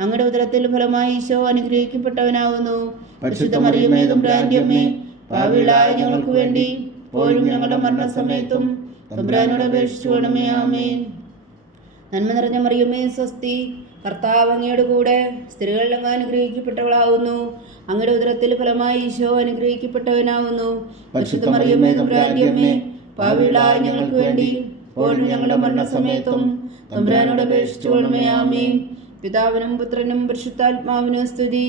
അങ്ങയുടെ ഉദരത്തിൽ ഫലമായി ഈശോ അനുഗ്രഹിക്കപ്പെട്ടവനാവുന്നു. പരിശുദ്ധ മറിയമേ തമ്പുരാന്റെ അമ്മേ, പാപികളായ ഞങ്ങൾക്ക് വേണ്ടി ഇപ്പോഴും ഞങ്ങളുടെ മരണസമയത്തും തമ്പുരാനോട് അപേക്ഷിച്ചുകൊള്ളണമേ. ആമേൻ. നന്മ നിറഞ്ഞ മറിയമേ സ്വസ്തി, കർത്താവ് അങ്ങയുടെ കൂടെ സ്ത്രീകളിൽ അങ്ങ് അനുഗ്രഹിക്കപ്പെട്ടവളാവുന്നു. അങ്ങയുടെ ഉദരത്തിൽ ഫലമായി ഈശോ അനുഗ്രഹിക്കപ്പെട്ടവനാവുന്നു. പരിശുദ്ധ മറിയമേ തമ്പുരാന്റെ അമ്മേ, പാപികളായ ഞങ്ങൾക്ക് വേണ്ടി ഇപ്പോഴും ഞങ്ങളുടെ മരണസമയത്തും തമ്പുരാനോട് അപേക്ഷിച്ചുകൊള്ളണമേ. ആമേൻ. പിതാവിനും പുത്രനും പരിശുദ്ധാത്മാവിനും സ്തുതി,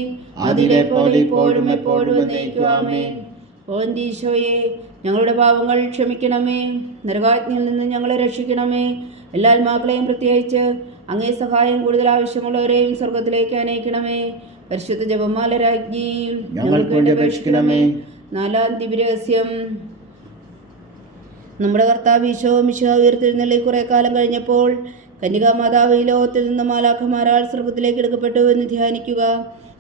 അതിലെ പോലെ ഇപ്പോഴും എപ്പോഴും എന്നേക്കും. ആമേൻ. ഓ എൻ്റെ ഈശോയെ, ഞങ്ങളുടെ പാപങ്ങൾ ക്ഷമിക്കണമേ, നരകാഗ്നിയിൽ നിന്ന് ഞങ്ങളെ രക്ഷിക്കണമേ. എല്ലാ ആത്മാക്കളെയും പ്രത്യേകിച്ച് അങ്ങേ സഹായം കൂടുതൽ ആവശ്യമുള്ളവരെയും സ്വർഗത്തിലേക്ക് അനയിക്കണമേ. പരിശുദ്ധ ജപമാല രാജ്ഞി, ഞങ്ങൾക്ക് വേണ്ടി അപേക്ഷിക്കണമേ. നാലാം ദിവ്യരഹസ്യം. നമ്മുടെ കർത്താവ് ഈശോ മിശിഹാ ഉയർത്തെഴുന്നള്ളി കുറെ കാലം കഴിഞ്ഞപ്പോൾ കന്യകാമാതാവ് ഈ ലോകത്തിൽ നിന്ന് മാലാഖമാരാൽ സ്വർഗത്തിലേക്ക് എടുക്കപ്പെട്ടു എന്ന് ധ്യാനിക്കുക.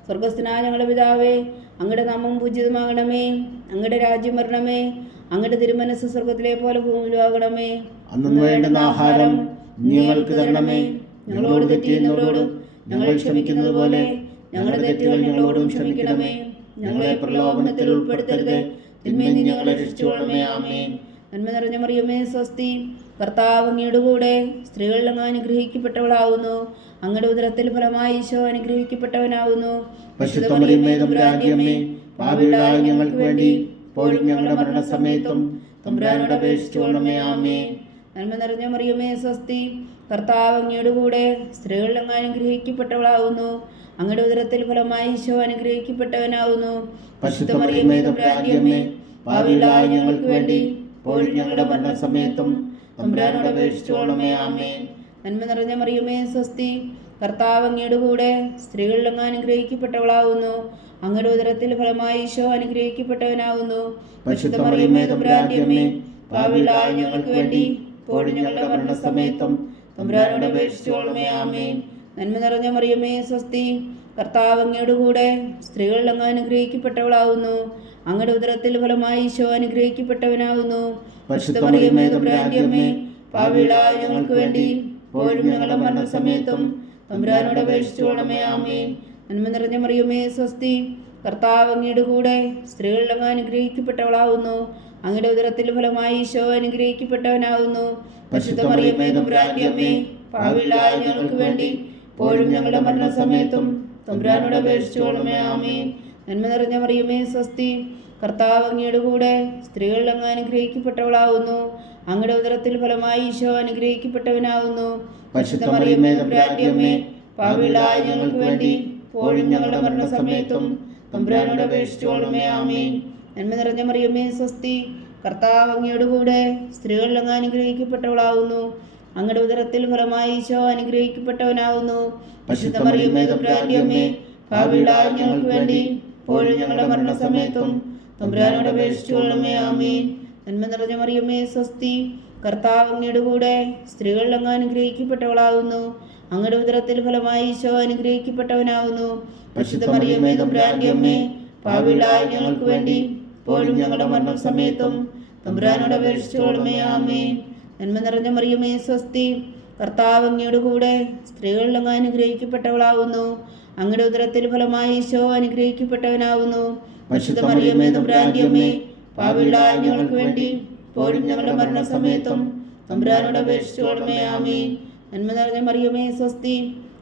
സ്വർഗസ്ഥനായ ഞങ്ങളുടെ പിതാവേ, അങ്ങയുടെ നാമം പൂജിതമാകണമേ, അങ്ങയുടെ രാജ്യം വരണമേ, അങ്ങയുടെ തിരുമനസ്സ് സ്വർഗത്തിലെ പോലെ ഭൂമിയിലാകണമേ. അന്നു വേണ്ടുന്ന ആഹാരം ഞങ്ങൾക്ക് തരണമേ. ഞങ്ങളോട് തെറ്റിയുന്നവരോട് ഞങ്ങൾ ക്ഷമിക്കുന്നത് പോലെ ഞങ്ങളുടെ തെറ്റുകൾ ഞങ്ങളോടും ക്ഷമിക്കണമേ. ഞങ്ങളെ പ്രലോഭനത്തിൽ ഉൾപ്പെടുത്തരുത്, തിന്മയിൽ നിന്ന് ഞങ്ങളെ രക്ഷിച്ചുകൊള്ളണമേ. ആമേൻ. നന്മ നിറഞ്ഞ മറിയമേ സ്വസ്തി, കർത്താവ് അങ്ങയുടെ കൂടെ സ്ത്രീകളിൽ അങ്ങ് അനുഗ്രഹിക്കപ്പെട്ടവളാവുന്നു. അങ്ങയുടെ ഉദരത്തിൽ ഫലമായി ഈശോ അനുഗ്രഹിക്കപ്പെട്ടവനാവുന്നു. പരിശുദ്ധ മറിയമേ തമ്പുരാന്റെ അമ്മേ, പാപികളായ ഞങ്ങൾക്ക് വേണ്ടി ഇപ്പോഴും ഞങ്ങളുടെ മരണസമയത്തും തമ്പുരാനോട് അപേക്ഷിച്ചുകൊള്ളണമേ. ആമേൻ. നന്മ നിറഞ്ഞ മറിയമേ സ്വസ്തി, കർത്താവ് അങ്ങയുടെ കൂടെ സ്ത്രീകളിൽ അങ്ങ് അനുഗ്രഹിക്കപ്പെട്ടവളാവുന്നു. അങ്ങയുടെ ഉദരത്തിൽ ഫലമായി ഈശോ അനുഗ്രഹിക്കപ്പെട്ടവനാവുന്നു. പരിശുദ്ധ മറിയമേ തമ്പുരാന്റെ അമ്മേ, പാപികളായ ഞങ്ങൾക്ക് വേണ്ടി ഇപ്പോഴും ഞങ്ങളുടെ മരണസമയത്തും തമ്പുരാനോട് അപേക്ഷിച്ചുകൊള്ളണമേ. ആമേൻ. നന്മ നിറഞ്ഞ മറിയമേ സ്വസ്തി, കർത്താവ് അങ്ങയുടെ കൂടെ സ്ത്രീകളിൽ അങ്ങ് അനുഗ്രഹിക്കപ്പെട്ടവളാവുന്നു. അങ്ങയുടെ ഉദരത്തിൽ ഫലമായി ഈശോ അനുഗ്രഹിക്കപ്പെട്ടവനാവുന്നു. പരിശുദ്ധ മറിയമേ തമ്പുരാന്റെ അമ്മേ, പാപികളായ ഞങ്ങൾക്ക് വേണ്ടി ഇപ്പോഴും ഞങ്ങളുടെ മരണസമയത്തും തമ്പുരാനോട് അപേക്ഷിച്ചുകൊള്ളണമേ. ആമേൻ. നന്മ നിറഞ്ഞ മറിയമേ സ്വസ്തി, കർത്താവ് അങ്ങയുടെ കൂടെ സ്ത്രീകളിൽ അങ്ങ് അനുഗ്രഹിക്കപ്പെട്ടവളാവുന്നു. അങ്ങയുടെ ഉദരത്തിൽ ഫലമായി ഈശോ അനുഗ്രഹിക്കപ്പെട്ടവനാവുന്നു. പരിശുദ്ധ മറിയമേ തമ്പുരാന്റെ അമ്മേ, പാപികളായ ഞങ്ങൾക്ക് വേണ്ടി ഇപ്പോഴും ഞങ്ങളുടെ മരണസമയത്തും തമ്പുരാനോട് അപേക്ഷിച്ചുകൊള്ളണമേ. ആമേൻ. നന്മ നിറഞ്ഞ മറിയമേ സ്വസ്തി, കർത്താവ് അങ്ങയുടെ കൂടെ സ്ത്രീകളിൽ അങ്ങ് അനുഗ്രഹിക്കപ്പെട്ടവളാവുന്നു. അങ്ങയുടെ ഉദരത്തിൽ ഫലമായി ഈശോ അനുഗ്രഹിക്കപ്പെട്ടവനാവുന്നു. പരിശുദ്ധ മറിയമേ തമ്പുരാന്റെ അമ്മേ, പാപികളായ ഞങ്ങൾക്ക് വേണ്ടി ഇപ്പോഴും ഞങ്ങളുടെ മരണസമയത്തും തമ്പുരാനോട് അപേക്ഷിച്ചുകൊള്ളണമേ. ആമേൻ. നന്മ നിറഞ്ഞ മറിയമേ സ്വസ്തി, കർത്താവ് അങ്ങയുടെ കൂടെ സ്ത്രീകളിൽ അങ്ങ് അനുഗ്രഹിക്കപ്പെട്ടവളാവുന്നു. അങ്ങയുടെ ഉദരത്തിൽ ഫലമായി ഈശോ അനുഗ്രഹിക്കപ്പെട്ടവനാവുന്നു. പരിശുദ്ധ മറിയമേ തമ്പുരാന്റെ അമ്മേ, പാപികളായ ഞങ്ങൾക്ക് വേണ്ടി ഇപ്പോഴും ഞങ്ങളുടെ മരണസമയത്തും തമ്പുരാനോട് അപേക്ഷിച്ചുകൊള്ളണമേ. ആമേൻ. നന്മ നിറഞ്ഞ മറിയമേ സ്വസ്തി, കർത്താവ് അങ്ങയുടെ കൂടെ സ്ത്രീകളിൽ അങ്ങ് അനുഗ്രഹിക്കപ്പെട്ടവളാവുന്നു. അങ്ങയുടെ ഉദരത്തിൽ ഫലമായി ഈശോ അനുഗ്രഹിക്കപ്പെട്ടവനാവുന്നു. പരിശുദ്ധ മറിയമേ തമ്പുരാന്റെ അമ്മേ, പാപികളായ ഞങ്ങൾക്ക് വേണ്ടി ഇപ്പോഴും ഞങ്ങളുടെ മരണസമയത്തും തമ്പുരാനോട് അപേക്ഷിച്ചുകൊള്ളണമേ. ആമേൻ. നന്മ നിറഞ്ഞ മറിയമേ സ്വസ്തി, കർത്താവ് അങ്ങയുടെ കൂടെ സ്ത്രീകളിൽ അങ്ങ് അനുഗ്രഹിക്കപ്പെട്ടവളാവുന്നു. അങ്ങയുടെ ഉദരത്തിൽ ഫലമായി ഈശോ അനുഗ്രഹിക്കപ്പെട്ടവനാവുന്നു. പരിശുദ്ധ മറിയമേ തമ്പുരാന്റെ അമ്മേ, പാപികളായ ഞങ്ങൾക്ക് വേണ്ടി ഇപ്പോഴും ഞങ്ങളുടെ മരണസമയത്തും തമ്പുരാനോട് അപേക്ഷിച്ചുകൊള്ളണമേ. ആമേൻ. നന്മ നിറഞ്ഞ മറിയമേ സ്വസ്തി, കർത്താവ് അങ്ങയുടെ കൂടെ സ്ത്രീകളിൽ അങ്ങ് അനുഗ്രഹിക്കപ്പെട്ടവളാവുന്നു. അങ്ങയുടെ ഉദരത്തിൽ ഫലമായി ഈശോ അനുഗ്രഹിക്കപ്പെട്ടവനാവുന്നു. പരിശുദ്ധ മറിയമേ തമ്പുരാന്റെ അമ്മേ, പാപികളായ ഞങ്ങൾക്ക് വേണ്ടി ഇപ്പോഴും ഞങ്ങളുടെ മരണസമയത്തും തമ്പുരാനോട് അപേക്ഷിച്ചുകൊള്ളണമേ. ആമേൻ. നന്മ നിറഞ്ഞ മറിയമേ സ്വസ്തി,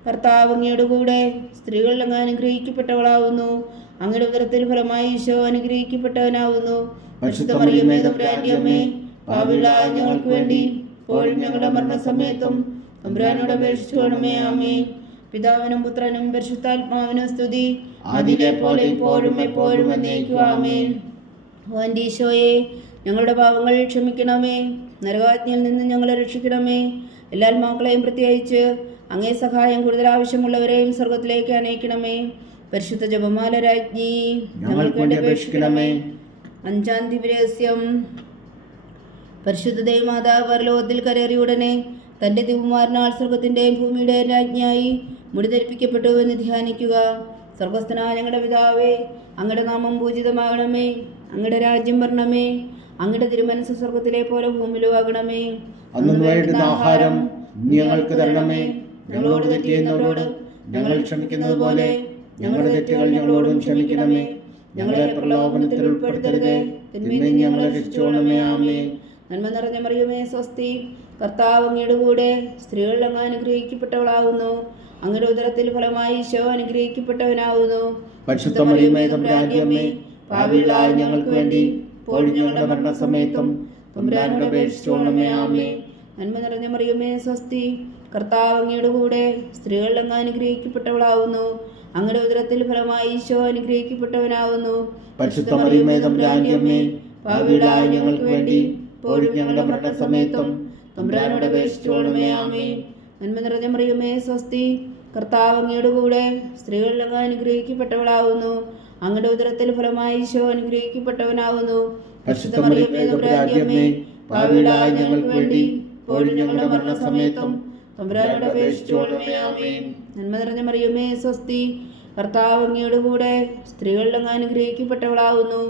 കർത്താവ് അങ്ങയുടെ കൂടെ സ്ത്രീകളിൽ അങ്ങ് അനുഗ്രഹിക്കപ്പെട്ടവളാവുന്നു. അങ്ങയുടെ ഉദരത്തിൽ ഫലമായി ഈശോ അനുഗ്രഹിക്കപ്പെട്ടവനാവുന്നു. പരിശുദ്ധ മറിയമേ തമ്പുരാന്റെ അമ്മേ, പാപികളായ ഞങ്ങൾക്ക് വേണ്ടി ഇപ്പോഴും ഞങ്ങളുടെ മരണസമയത്തും തമ്പുരാനോട് അപേക്ഷിച്ചുകൊള്ളണമേ. ആമേൻ. പിതാവിനും പുത്രനും പരിശുദ്ധാത്മാവിനും സ്തുതി, അതിലെ പോലെ ഇപ്പോഴും എപ്പോഴും എന്നേക്കും. ആമേൻ. ഓ എൻ്റെ ഈശോയെ, ഞങ്ങളുടെ പാപങ്ങൾ ക്ഷമിക്കണമേ. നരകാജ്ഞയിൽ നിന്ന് ഞങ്ങളെ രക്ഷിക്കണമേ. എല്ലാ ആത്മാക്കളെയും പ്രത്യേകിച്ച് അങ്ങേ സഹായം കൂടുതൽ ആവശ്യമുള്ളവരെയും സ്വർഗത്തിലേക്ക് അനയിക്കണമേ. പരിശുദ്ധ ജപമാല രാജ്ഞി, ഞങ്ങൾക്ക് വേണ്ടി അപേക്ഷിക്കണമേ. അഞ്ചാം ദിവ്യരഹസ്യം. പരിശുദ്ധ ദൈവമാതാവ് പരലോകത്തിൽ കരേറിയ ഉടനെ തൻ്റെ ദിവ്യകുമാരനാൽ സ്വർഗത്തിൻ്റെയും ഭൂമിയുടെയും രാജ്ഞിയായി മുടിധരിപ്പിക്കപ്പെട്ടു എന്ന് ധ്യാനിക്കുക. സ്വർഗസ്ഥനായ ഞങ്ങളുടെ പിതാവേ, അങ്ങയുടെ നാമം പൂജിതമാകണമേ. അങ്ങയുടെ രാജ്യം വരണമേ. അങ്ങയുടെ തിരുമനസ്സ് സ്വർഗത്തിലെ പോലെ ഭൂമിയിലും ആകണമേ. അന്നു വേണ്ടുന്ന ആഹാരം ഞങ്ങൾക്ക് തരണമേ. ഞങ്ങളോട് തെറ്റ് ചെയ്യുന്നവരോട് ഞങ്ങൾ ക്ഷമിക്കുന്നത് പോലെ ഞങ്ങളുടെ തെറ്റുകൾ ഞങ്ങളോടും ക്ഷമിക്കണമേ. ഞങ്ങളെ പ്രലോഭനത്തിൽ ഉൾപ്പെടുത്തരുതേ, തിന്മയിൽ ഞങ്ങളെ രക്ഷിച്ചുകൊള്ളണമേ. ആമേൻ. നന്മ നിറഞ്ഞ മറിയമേ സ്വസ്തി, കർത്താവ് അങ്ങയുടെ കൂടെ സ്ത്രീകളിൽ അങ്ങ് അനുഗ്രഹിക്കപ്പെട്ടവളാവുന്നു. അങ്ങയുടെ ഉദരത്തിൽ ഫലമായി ഈശോ അനുഗ്രഹിക്കപ്പെട്ടവനാവുന്നു. പരിശുദ്ധ മറിയമേ തമ്പുരാന്റെ അമ്മേ, പാപികളായ ഞങ്ങൾക്ക് വേണ്ടി ഇപ്പോഴും ഞങ്ങളുടെ മരണസമയത്തും തമ്പുരാനോട് അപേക്ഷിച്ചുകൊള്ളണമേ. ആമേൻ. നന്മ നിറഞ്ഞ മറിയമേ സ്വസ്തി, കർത്താവ് അങ്ങയുടെ കൂടെ സ്ത്രീകളിൽ അങ്ങ് അനുഗ്രഹിക്കപ്പെട്ടവളാവുന്നു. അങ്ങയുടെ ഉദരത്തിൽ ഫലമായി ഈശോ അനുഗ്രഹിക്കപ്പെട്ടവനാവുന്നു. പരിശുദ്ധ മറിയമേ തമ്പുരാന്റെ അമ്മേ, പാപികളായ ഞങ്ങൾക്ക് വേണ്ടി ഇപ്പോഴും ഞങ്ങളുടെ മരണസമയത്തും തമ്പുരാനോട് അപേക്ഷിച്ചുകൊള്ളണമേ. ആമേൻ. നന്മ നിറഞ്ഞ മറിയമേ സ്വസ്തി, കർത്താവ് അങ്ങയുടെ കൂടെ സ്ത്രീകളിൽ അങ്ങ് അനുഗ്രഹിക്കപ്പെട്ടവളാവുന്നു. അങ്ങയുടെ ഉദരത്തിൽ ഫലമായി ഈശോ അനുഗ്രഹിക്കപ്പെട്ടവനാവുന്നു. പരിശുദ്ധ മറിയമേ തമ്പുരാന്റെ അമ്മേ, പാപികളായ ഞങ്ങൾക്ക് വേണ്ടി ഇപ്പോഴും ഞങ്ങളുടെ മരണസമയത്തും തമ്പുരാനോട് അപേക്ഷിച്ചുകൊള്ളണമേ. ആമേൻ. നന്മ നിറഞ്ഞ മറിയമേ സ്വസ്തി, കർത്താവ് അങ്ങയുടെ കൂടെ സ്ത്രീകളിൽ അങ്ങ് അനുഗ്രഹിക്കപ്പെട്ടവളാവുന്നു.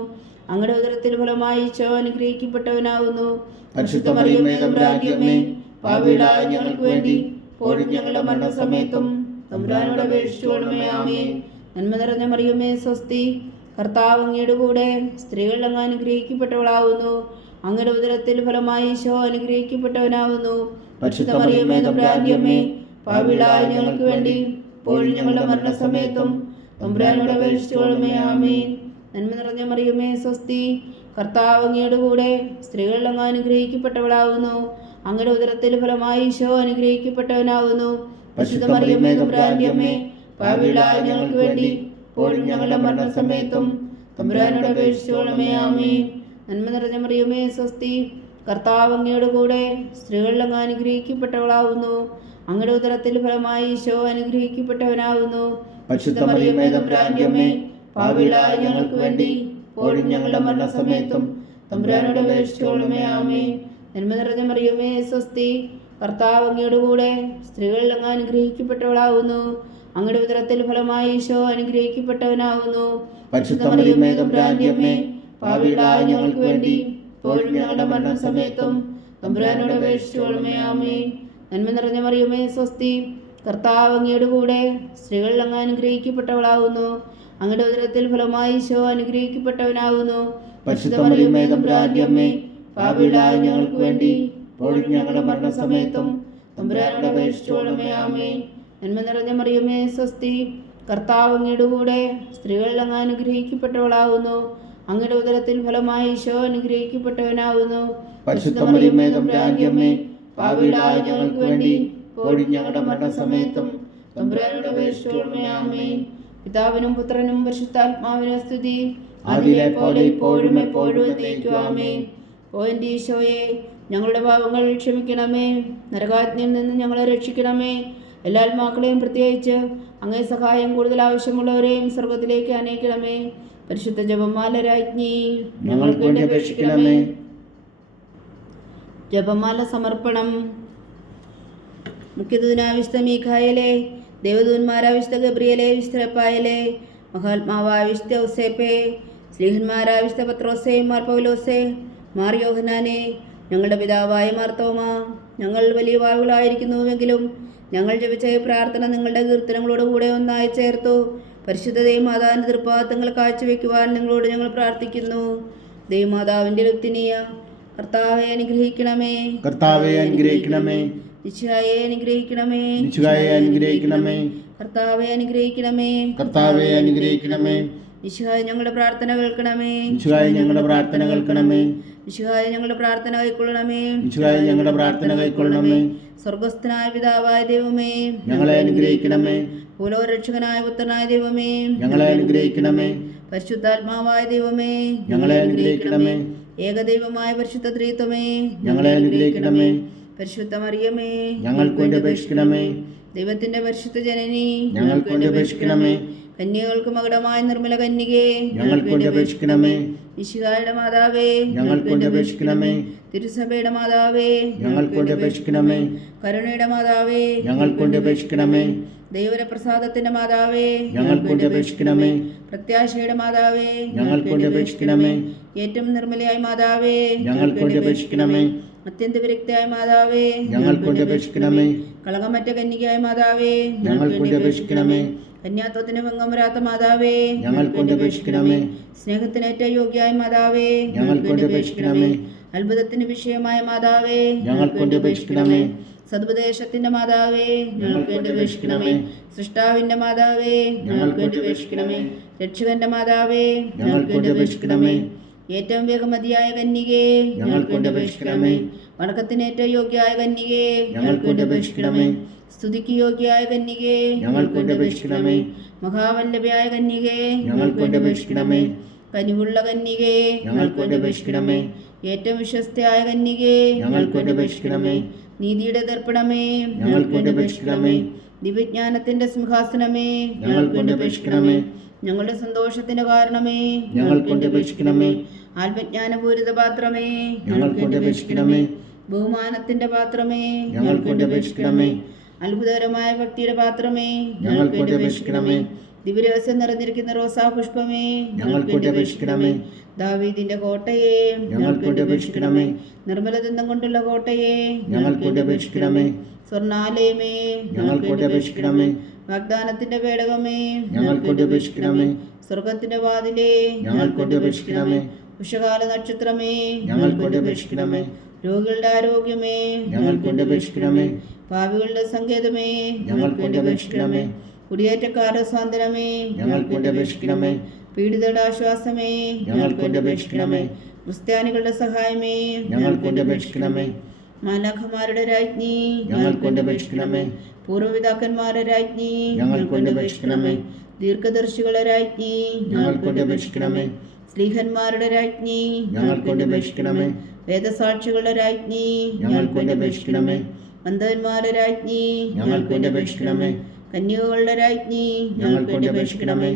അങ്ങയുടെ ഉദരത്തിൽ ഫലമായി ഈശോ അനുഗ്രഹിക്കപ്പെട്ടവനാവുന്നു. പരിശുദ്ധ മറിയമേ തമ്പുരാന്റെ അമ്മേ, പാപികളായ ഞങ്ങൾക്ക് വേണ്ടി ഇപ്പോഴും ഞങ്ങളുടെ മരണസമയത്തും തമ്പുരാനോട് അപേക്ഷിച്ചുകൊള്ളണമേ. ആമേൻ. നന്മ നിറഞ്ഞ മറിയമേ സ്വസ്തി, കർത്താവ് അങ്ങയുടെ കൂടെ സ്ത്രീകളിൽ അങ്ങ് അനുഗ്രഹിക്കപ്പെട്ടവളാവുന്നു. അങ്ങയുടെ ഉദരത്തിൽ ഫലമായി ഈശോ അനുഗ്രഹിക്കപ്പെട്ടവനാകുന്നു. പരിശുദ്ധ മറിയമേ തമ്പുരാന്റെ അമ്മേ, പാപികളായ ഞങ്ങൾക്ക് വേണ്ടി ഇപ്പോഴും ഞങ്ങളുടെ മരണസമയത്തും തമ്പുരാനോട് അപേക്ഷിച്ചുകൊള്ളണമേ. ആമേൻ. നന്മ നിറഞ്ഞ മറിയമേ സ്വസ്തി, കർത്താവ് അങ്ങയുടെ കൂടെ സ്ത്രീകളിൽ അങ്ങ് അനുഗ്രഹിക്കപ്പെട്ടവളാകുന്നു. അങ്ങയുടെ ഉദരത്തിൽ ഫലമായി ഈശോ അനുഗ്രഹിക്കപ്പെട്ടവനാകുന്നു. പരിശുദ്ധ മറിയമേ തമ്പുരാന്റെ അമ്മേ, പാപികളായ ഞങ്ങൾക്ക് വേണ്ടി ഇപ്പോഴും ഞങ്ങളുടെ മരണസമയത്തും തമ്പുരാനോട് അപേക്ഷിച്ചുകൊള്ളണമേ. ആമേൻ. നന്മ നിറഞ്ഞ മറിയമേ സ്വസ്തി, കർത്താവ് അങ്ങയുടെ കൂടെ സ്ത്രീകളിൽ അങ്ങ് അനുഗ്രഹിക്കപ്പെട്ടവളാകുന്നു. അങ്ങയുടെ ഉദരത്തിൽ ഫലമായി ഈശോ അനുഗ്രഹിക്കപ്പെട്ടവനാകുന്നു. പരിശുദ്ധ മറിയമേ തമ്പുരാന്റെ അമ്മേ, പാപികളായ ഞങ്ങൾക്ക് വേണ്ടി ഇപ്പോഴും ഞങ്ങളുടെ മരണസമയത്തും തമ്പുരാനോട് അപേക്ഷിച്ചുകൊള്ളണമേ. ആമേൻ. നന്മ നിറഞ്ഞ മറിയമേ സ്വസ്തി, കർത്താവ് അങ്ങയുടെ കൂടെ സ്ത്രീകളിൽ അങ്ങ് അനുഗ്രഹിക്കപ്പെട്ടവളാകുന്നു. അങ്ങയുടെ ഉദരത്തിൽ ഫലമായി ഈശോ അനുഗ്രഹിക്കപ്പെട്ടവനാകുന്നു. പരിശുദ്ധ മറിയമേ തമ്പുരാന്റെ അമ്മേ, പാപികളായ ഞങ്ങൾക്ക് വേണ്ടി ഇപ്പോഴും ഞങ്ങളുടെ മരണസമയത്തും തമ്പുരാനോട് അപേക്ഷിച്ചുകൊള്ളണമേ. ആമേൻ. നന്മ നിറഞ്ഞ മറിയമേ സ്വസ്തി, കർത്താവ് അങ്ങയുടെ കൂടെ സ്ത്രീകളിൽ അങ്ങ് അനുഗ്രഹിക്കപ്പെട്ടവളാകുന്നു. അങ്ങയുടെ ഉദരത്തിൽ ഫലമായി ഈശോ അനുഗ്രഹിക്കപ്പെട്ടവനാകുന്നു. പരിശുദ്ധ മറിയമേ തമ്പുരാന്റെ അമ്മേ, പാപികളായ ഞങ്ങൾക്ക് വേണ്ടി ഇപ്പോഴും ഞങ്ങളുടെ മരണസമയത്തും തമ്പുരാനോട് അപേക്ഷിച്ചുകൊള്ളണമേ. ആമേൻ. നന്മ നിറഞ്ഞ മറിയമേ സ്വസ്തി, കർത്താവ് അങ്ങയുടെ കൂടെ സ്ത്രീകളിൽ അങ്ങ് അനുഗ്രഹിക്കപ്പെട്ടവളാകുന്നു. അങ്ങയുടെ ഉദരത്തിൽ ഫലമായി ഈശോ അനുഗ്രഹിക്കപ്പെട്ടവനാകുന്നു. പരിശുദ്ധ മറിയമേ തമ്പുരാന്റെ അമ്മേ, പാപികളായ ഞങ്ങൾക്ക് വേണ്ടി ഇപ്പോഴും ഞങ്ങളുടെ മരണസമയത്തും തമ്പുരാനോട് അപേക്ഷിച്ചുകൊള്ളണമേ. ആമേൻ. പിതാവിനും പുത്രനും പരിശുദ്ധാത്മാവിനും സ്തുതി, അതിലെ പോലെ ഇപ്പോഴും എപ്പോഴും എന്നേക്കും. ആമേൻ. ഓ എൻ്റെ ഈശോയെ, ഞങ്ങളുടെ പാപങ്ങൾ ക്ഷമിക്കണമേ, നരകാഗ്നിയിൽ നിന്ന് ഞങ്ങളെ രക്ഷിക്കണമേ. എല്ലാ ആത്മാക്കളെയും പ്രത്യേകിച്ച് അങ്ങേ സഹായം കൂടുതൽ ആവശ്യമുള്ളവരെയും സ്വർഗത്തിലേക്ക് അനയിക്കണമേ. പരിശുദ്ധ ജപമാല രാജ്ഞി, ഞങ്ങൾക്ക് വേണ്ടി അപേക്ഷിക്കണമേ. ജപമാല സമർപ്പണം. മുഖ്യദൂതനാവിശുദ്ധ മീഖായേലേ, ദേവദൂതന്മാരായ വിശുദ്ധ ഗബ്രിയേലേ, വിശുദ്ധ റഫായേലേ, മഹാത്മാവായ വിശുദ്ധ ഔസേപ്പേ, സ്ലീഹന്മാരായ വിശുദ്ധ പത്രോസേ, മാർ പൗലോസേ, മാർ യോഹന്നാനെ, ഞങ്ങളുടെ പിതാവായ മാർത്തോമ, ഞങ്ങൾ വലിയ പാപികളായിരിക്കുന്നുവെങ്കിലും ഞങ്ങൾ ജപിച്ച ഈ പ്രാർത്ഥന നിങ്ങളുടെ കീർത്തനങ്ങളോട് കൂടെ ഒന്നായി ചേർത്തു പരിശുദ്ധ ദൈവമാതാവിൻ്റെ തൃപ്പാദങ്ങൾ കാഴ്ചവെക്കുവാൻ നിങ്ങളോട് ഞങ്ങൾ പ്രാർത്ഥിക്കുന്നു. ദൈവമാതാവിൻ്റെ ലുത്തിനിയ, കർത്താവെ അനുഗ്രഹിക്കണമേ. കർത്താവെ അനുഗ്രഹിക്കണമേ. നിശ്ചയായെ അനുഗ്രഹിക്കണമേ. നിശ്ചയായെ അനുഗ്രഹിക്കണമേ. കർത്താവെ അനുഗ്രഹിക്കണമേ. കർത്താവെ അനുഗ്രഹിക്കണമേ. നിശ്ചയായ ഞങ്ങളുടെ പ്രാർത്ഥന കേൾക്കണമേ. നിശ്ചയായ ഞങ്ങളുടെ പ്രാർത്ഥന കേൾക്കണമേ. നിശ്ചയായ ഞങ്ങളുടെ പ്രാർത്ഥന കൈക്കൊള്ളണമേ. നിശ്ചയായ ഞങ്ങളുടെ പ്രാർത്ഥന കൈക്കൊള്ളണമേ. സ്വർഗസ്ഥനായ പിതാവായ ദൈവമേ, ഞങ്ങളെ അനുഗ്രഹിക്കണമേ. ഭൂലോകരക്ഷകനായ പുത്രനായ ദൈവമേ, ഞങ്ങളെ അനുഗ്രഹിക്കണമേ. പരിശുദ്ധാത്മാവായ ദൈവമേ, ഞങ്ങളെ അനുഗ്രഹിക്കണമേ. ഏകദൈവമായ പരിശുദ്ധ ത്രിത്വമേ, ഞങ്ങളെ അനുഗ്രഹിക്കണമേ. പരിശുദ്ധ മറിയമേ, ഞങ്ങൾക്ക് വേണ്ടി അപേക്ഷിക്കണമേ. ദൈവത്തിന്റെ പരിശുദ്ധ ജനനി, ഞങ്ങൾക്ക് വേണ്ടി അപേക്ഷിക്കണമേ. കന്യകൾക്ക് മകുടമായ നിർമ്മല കന്യകേ, ഞങ്ങൾക്ക് വേണ്ടി അപേക്ഷിക്കണമേ. ഈശോയുടെ മാതാവേ, ഞങ്ങൾക്ക് വേണ്ടി അപേക്ഷിക്കണമേ. തിരുസഭയുടെ മാതാവേ, ഞങ്ങൾക്ക് വേണ്ടി അപേക്ഷിക്കണമേ. കരുണയുടെ മാതാവേ, ഞങ്ങൾക്ക് വേണ്ടി അപേക്ഷിക്കണമേ. ദൈവപ്രസാദത്തിന്റെ മാതാവേ, ഞങ്ങൾക്ക് വേണ്ടി അപേക്ഷിക്കണമേ. പ്രത്യാശയുടെ മാതാവേ, ഞങ്ങൾക്ക് വേണ്ടി അപേക്ഷിക്കണമേ. ഏറ്റവും നിർമ്മലയായ മാതാവേ, ഞങ്ങൾക്ക് വേണ്ടി അപേക്ഷിക്കണമേ. അത്യന്ത വിരക്തയായ മാതാവേ, ഞങ്ങൾക്ക് വേണ്ടി അപേക്ഷിക്കണമേ. കളങ്കമറ്റ കന്യകയായ മാതാവേ, ഞങ്ങൾക്ക് വേണ്ടി അപേക്ഷിക്കണമേ. കന്യാത്വത്തിന് ഭംഗം വരാത്ത മാതാവേ, ഞങ്ങൾക്ക് വേണ്ടി അപേക്ഷിക്കണമേ. സ്നേഹത്തിനേറ്റ യോഗ്യയായ മാതാവേ, ഞങ്ങൾക്ക് വേണ്ടി അപേക്ഷിക്കണമേ. അത്ഭുതത്തിന് വിഷയമായ മാതാവേ, ഞങ്ങൾക്ക് വേണ്ടി അപേക്ഷിക്കണമേ. സതുപദേശത്തിന്റെ മാതാവേ, ഞങ്ങൾക്ക് വേണ്ടി അപേക്ഷിക്കണമേ. സൃഷ്ടാവിന്റെ മാതാവേ, ഞങ്ങൾക്ക് വേണ്ടി അപേക്ഷിക്കണമേ. രക്ഷകന്റെ മാതാവേ, ഞങ്ങൾക്ക് വേണ്ടി അപേക്ഷിക്കണമേ. ഏറ്റവും വേഗമതിയായ കന്യകേ, ഞങ്ങൾക്ക് വേണ്ടി അപേക്ഷിക്കണമേ. വണക്കത്തിനേറ്റവും യോഗ്യയായ കന്യകേ, ഞങ്ങൾക്ക് വേണ്ടി അപേക്ഷിക്കണമേ. സ്തുതിക്ക് യോഗ്യയായ കന്യകേ, ഞങ്ങൾക്ക് വേണ്ടി അപേക്ഷിക്കണമേ. മഹാവല്ലഭയായ കന്യകേ, ഞങ്ങൾക്ക് വേണ്ടി അപേക്ഷിക്കണമേ. കനിവുള്ള കന്യകേ, ഞങ്ങൾക്ക് വേണ്ടി അപേക്ഷിക്കണമേ. ഏറ്റവും വിശ്വസ്തയായ കന്യകേ, ഞങ്ങൾക്ക് വേണ്ടി അപേക്ഷിക്കണമേ. നീതിയുടെ ദർപ്പണമേ, ഞങ്ങൾക്ക് വേണ്ടി അപേക്ഷിക്കണമേ. ദിവ്യജ്ഞാനത്തിന്റെ സിംഹാസനമേ, ഞങ്ങൾക്ക് വേണ്ടി അപേക്ഷിക്കണമേ. ഞങ്ങളുടെ സന്തോഷത്തിന്റെ കാരണമേ, ഞങ്ങൾക്ക് വേണ്ടി അപേക്ഷിക്കണമേ. ആത്മജ്ഞാനപൂരിത പാത്രമേ, ഞങ്ങൾക്ക് വേണ്ടി അപേക്ഷിക്കണമേ. ബഹുമാനത്തിന്റെ പാത്രമേ, ഞങ്ങൾക്ക് വേണ്ടി അപേക്ഷിക്കണമേ. അത്ഭുതകരമായ ഭക്തിയുടെ പാത്രമേ, ഞങ്ങൾക്ക് വേണ്ടി അപേക്ഷിക്കണമേ. ദിവ്യരഹസ്യം നിറഞ്ഞിരിക്കുന്ന റോസാ പുഷ്പമേ, ഞങ്ങൾക്ക് വേണ്ടി അപേക്ഷിക്കണമേ. ദാവീദിന്റെ കോട്ടയെ, ഞങ്ങൾക്ക് വേണ്ടി അപേക്ഷിക്കണമേ. നിർമ്മലദന്തം കൊണ്ടുള്ള കോട്ടയെ, ഞങ്ങൾക്ക് വേണ്ടി അപേക്ഷിക്കണമേ. സ്വർണാലയമേ, ഞങ്ങൾക്ക് വേണ്ടി അപേക്ഷിക്കണമേ. വാഗ്ദാനത്തിന്റെ പേടകമേ, ഞങ്ങൾക്ക് വേണ്ടി അപേക്ഷിക്കണമേ. സ്വർഗത്തിന്റെ വാതിലേ, ഞങ്ങൾക്ക് വേണ്ടി അപേക്ഷിക്കണമേ. ഉഷകാല നക്ഷത്രമേ, ഞങ്ങൾക്ക് വേണ്ടി അപേക്ഷിക്കണമേ. രോഗികളുടെ ആരോഗ്യമേ, ഞങ്ങൾക്ക് വേണ്ടി അപേക്ഷിക്കണമേ. പാപികളുടെ സങ്കേതമേ, ഞങ്ങൾക്ക് വേണ്ടി അപേക്ഷിക്കണമേ. കുടിയേറ്റക്കാരുടെ സ്വാതന്ത്ര്യമേ, ഞങ്ങൾക്ക് വേണ്ടി അപേക്ഷിക്കണമേ. പീഡിതരുടെ ആശ്വാസമേ, ഞങ്ങൾക്ക് വേണ്ടി അപേക്ഷിക്കണമേ. ക്രിസ്ത്യാനികളുടെ സഹായമേ, ഞങ്ങൾക്ക് വേണ്ടി അപേക്ഷിക്കണമേ. മാലാഖമാരുടെ രാജ്ഞി, ഞങ്ങൾക്ക് വേണ്ടി അപേക്ഷിക്കണമേ. പൂർവ്വപിതാക്കന്മാരുടെ രാജ്ഞി, ഞങ്ങൾക്ക് വേണ്ടി അപേക്ഷിക്കണമേ. ദീർഘദർശികളുടെ രാജ്ഞി, ഞങ്ങൾക്ക് വേണ്ടി അപേക്ഷിക്കണമേ. സ്ലീഹന്മാരുടെ രാജ്ഞി, ഞങ്ങൾക്ക് വേണ്ടി അപേക്ഷിക്കണമേ. വേദസാക്ഷികളുടെ രാജ്ഞി, ഞങ്ങൾക്ക് വേണ്ടി അപേക്ഷിക്കണമേ. അന്ധന്മാരുടെ രാജ്ഞി, ഞങ്ങൾക്ക് വേണ്ടി അപേക്ഷിക്കണമേ. കന്യകകളുടെ രാജ്ഞി, ഞങ്ങൾക്ക് വേണ്ടി അപേക്ഷിക്കണമേ.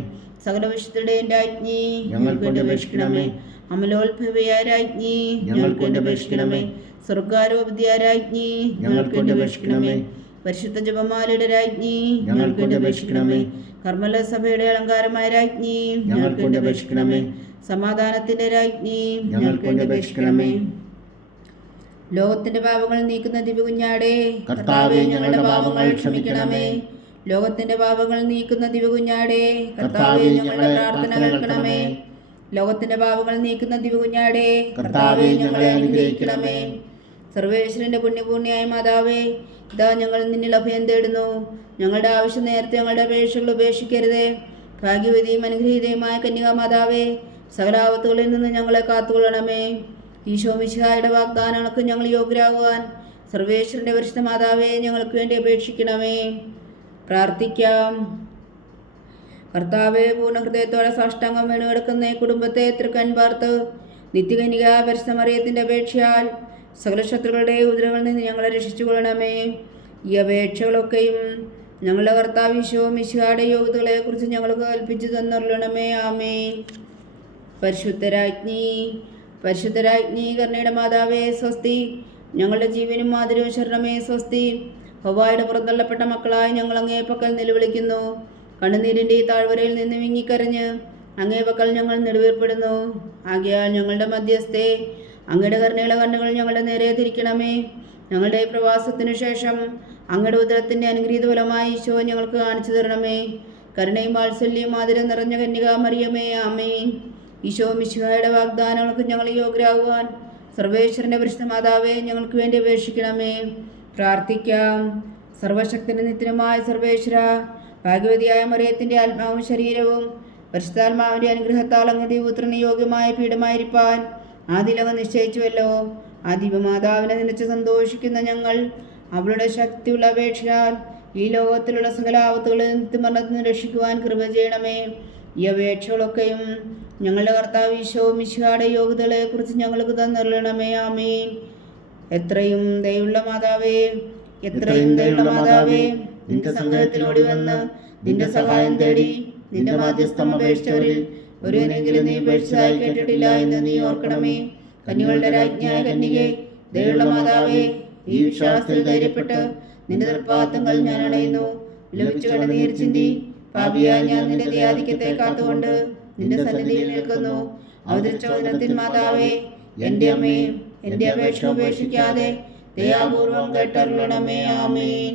സകല വിശുദ്ധരുടെയും രാജ്ഞി, ഞങ്ങൾക്ക് വേണ്ടി അപേക്ഷിക്കണമേ. അമലോത്ഭവയായ രാജ്ഞി, ഞങ്ങൾക്ക് വേണ്ടി അപേക്ഷിക്കണമേ. സ്വർഗാരോപതിയ രാജ്ഞി, ഞങ്ങൾക്ക് വേണ്ടി അപേക്ഷിക്കണമേ. പരിശുദ്ധ ജപമാലയുടെ രാജ്ഞി, ഞങ്ങൾക്ക് വേണ്ടി അപേക്ഷിക്കണമേ. കർമ്മല സഭയുടെ അലങ്കാരമായ രാജ്ഞി, ഞങ്ങൾക്ക് വേണ്ടി അപേക്ഷിക്കണമേ. സമാധാനത്തിന്റെ രാജ്ഞി, ഞങ്ങൾക്ക് വേണ്ടി അപേക്ഷിക്കണമേ. ലോകത്തിന്റെ പാപങ്ങൾ നീക്കുന്ന ദിവ്യകുഞ്ഞാടേ, കർത്താവേ, ഞങ്ങളുടെ പാപങ്ങൾ ക്ഷമിക്കണമേ. ലോകത്തിന്റെ പാപങ്ങൾ നീക്കുന്ന ദിവ്യകുഞ്ഞാടേ, കർത്താവേ, ഞങ്ങളുടെ പ്രാർത്ഥന കേൾക്കണമേ. ലോകത്തിന്റെ പാപങ്ങൾ നീക്കുന്ന ദിവ്യകുഞ്ഞാടേ, കർത്താവേ, ഞങ്ങളെ അനുഗ്രഹിക്കണമേ. സർവേശ്വരന്റെ പുണ്യപൂർണിയായ മാതാവേ, ഇതാ ഞങ്ങൾ നിന്നിൽ അഭയം തേടുന്നു. ഞങ്ങളുടെ ആവശ്യം നേരത്തെ ഞങ്ങളുടെ അപേക്ഷകൾ ഉപേക്ഷിക്കരുതേ. ഭാഗ്യവതിയും അനുഗ്രഹീതയുമായ കന്യകാമാതാവേ, സകലാപത്തുകളിൽ നിന്ന് ഞങ്ങളെ കാത്തുകൊള്ളണമേ. ഈശോ മിശിഹായുടെ വാഗ്ദാനങ്ങൾക്ക് ഞങ്ങൾ യോഗ്യരാകുവാൻ സർവേശ്വരന്റെ പരിശുദ്ധ മാതാവേ, ഞങ്ങൾക്ക് വേണ്ടി അപേക്ഷിക്കണമേ. പ്രാർത്ഥിക്കാം. കർത്താവെ, പൂർണ്ണഹൃദയത്തോടെ സാഷ്ടാംഗം വീണുകിടക്കുന്ന ഈ കുടുംബത്തെ തൃക്കൺ പാർത്ത് നിത്യകന്യക പരിശുദ്ധ മറിയത്തിന്റെ അപേക്ഷയാൽ സകല ശത്രുക്കളുടെ ഉപദ്രവങ്ങളിൽ നിന്ന് ഞങ്ങളെ രക്ഷിച്ചുകൊള്ളണമേ. ഈ അപേക്ഷകളൊക്കെയും ഞങ്ങളുടെ കർത്താവ് ഈശോ മിശിഹായുടെ യോഗ്യതകളെക്കുറിച്ച് ഞങ്ങൾക്ക് കൽപ്പിച്ചു തന്നരുളണമേ. ആമേൻ. പരിശുദ്ധരാജ്ഞി കരുണയുടെ മാതാവേ, സ്വസ്തി. ഞങ്ങളുടെ ജീവനും മാതിരവും ശരണമേ, സ്വസ്തി. ഹവ്വായുടെ പുറന്തള്ളപ്പെട്ട മക്കളായി ഞങ്ങൾ അങ്ങേ പക്കൽ നിലവിളിക്കുന്നു. കണ്ണുനീരിൻ്റെ ഈ താഴ്വരയിൽ നിന്ന് വിങ്ങിക്കരഞ്ഞ് അങ്ങേ പക്കൽ ഞങ്ങൾ നെടുവേർപ്പെടുന്നു. ആകയാൽ ഞങ്ങളുടെ മധ്യസ്ഥേ, അങ്ങയുടെ കരുണയുള്ള കണ്ണുകൾ ഞങ്ങളുടെ നേരെ തിരിക്കണമേ. ഞങ്ങളുടെ പ്രവാസത്തിനു ശേഷം അങ്ങയുടെ ഉദരത്തിൻ്റെ അനുഗ്രഹീത ഫലമായി ഈശോ ഞങ്ങൾക്ക് കാണിച്ചു തരണമേ. കരുണയും വാത്സല്യവും ആദരം നിറഞ്ഞ കന്യകാ മറിയമേ, ആമേൻ. ഈശോ മിശിഹായുടെ വാഗ്ദാനങ്ങൾക്ക് ഞങ്ങൾ യോഗ്യരാകുവാൻ സർവേശ്വരന്റെ പരിശുദ്ധ മാതാവേ, ഞങ്ങൾക്ക് വേണ്ടി അപേക്ഷിക്കണമേ. പ്രാർത്ഥിക്കാം. സർവശക്തന്റെ നിത്യനുമായ സർവേശ്വര, ഭാഗ്യവതിയായ മറിയത്തിന്റെ ആത്മാവും ശരീരവും പരിശുദ്ധാത്മാവിന്റെ അനുഗ്രഹത്താൽ അങ്ങ് ദൈവപുത്രന് യോഗ്യമായ പീഠമായിരിക്കാൻ ആദിലങ്ങ് നിശ്ചയിച്ചുവല്ലോ. ആ ദിവ്യമാതാവിനെ നിലച്ച് സന്തോഷിക്കുന്ന ഞങ്ങൾ അവളുടെ ശക്തിയുള്ള അപേക്ഷയാൽ ഈ ലോകത്തിലുള്ള സകല ആപത്തുകളിൽ നിത്യമരണത്തിന് രക്ഷിക്കുവാൻ കൃപ ചെയ്യണമേ. ഈ അപേക്ഷകളൊക്കെയും ഞങ്ങളുടെ കർത്താവ് ഈശോ മിശിഹായുടെ യോഗ്യതകളെക്കുറിച്ച് ഞങ്ങൾക്ക് തന്നരുളണമേ. ആമേൻ. എത്രയും ദയുള്ള മാതാവേ, നിന്റെ സംഘത്തിനോടി വന്ന് നിന്റെ സഹായം തേടി നിന്റെ മാധ്യസ്ഥം അപേക്ഷിച്ചവരിൽ ഒരുവനെങ്കിലും നീ ഉപേക്ഷിച്ചതായി കേട്ടിട്ടില്ല എന്ന് നീ ഓർക്കണമേ. കന്യകളുടെ രാജ്ഞിയായ കന്യകേ, ദയുള്ള മാതാവേ, ഈ വിശ്വാസത്തിൽ ധൈര്യപ്പെട്ട് നിന്റെ തൃപ്പാദങ്ങൾ ഞാൻ അണയുന്നു. വിലപിച്ചു കണ്ണുനീർ ചിന്തി പാപിയായ ഞാൻ നിന്റെ ദയാധിക്യത്തെ കാത്തുകൊണ്ട് നിന്റെ സന്നിധിയിൽ നിൽക്കുന്നു. അവതരിച്ച വചനത്തിൻ മാതാവേ, എൻ്റെ അമ്മേ, എൻ്റെ അപേക്ഷ ഉപേക്ഷിക്കാതെ ദയാപൂർവം കേട്ടരുളണമേ. ആമേൻ.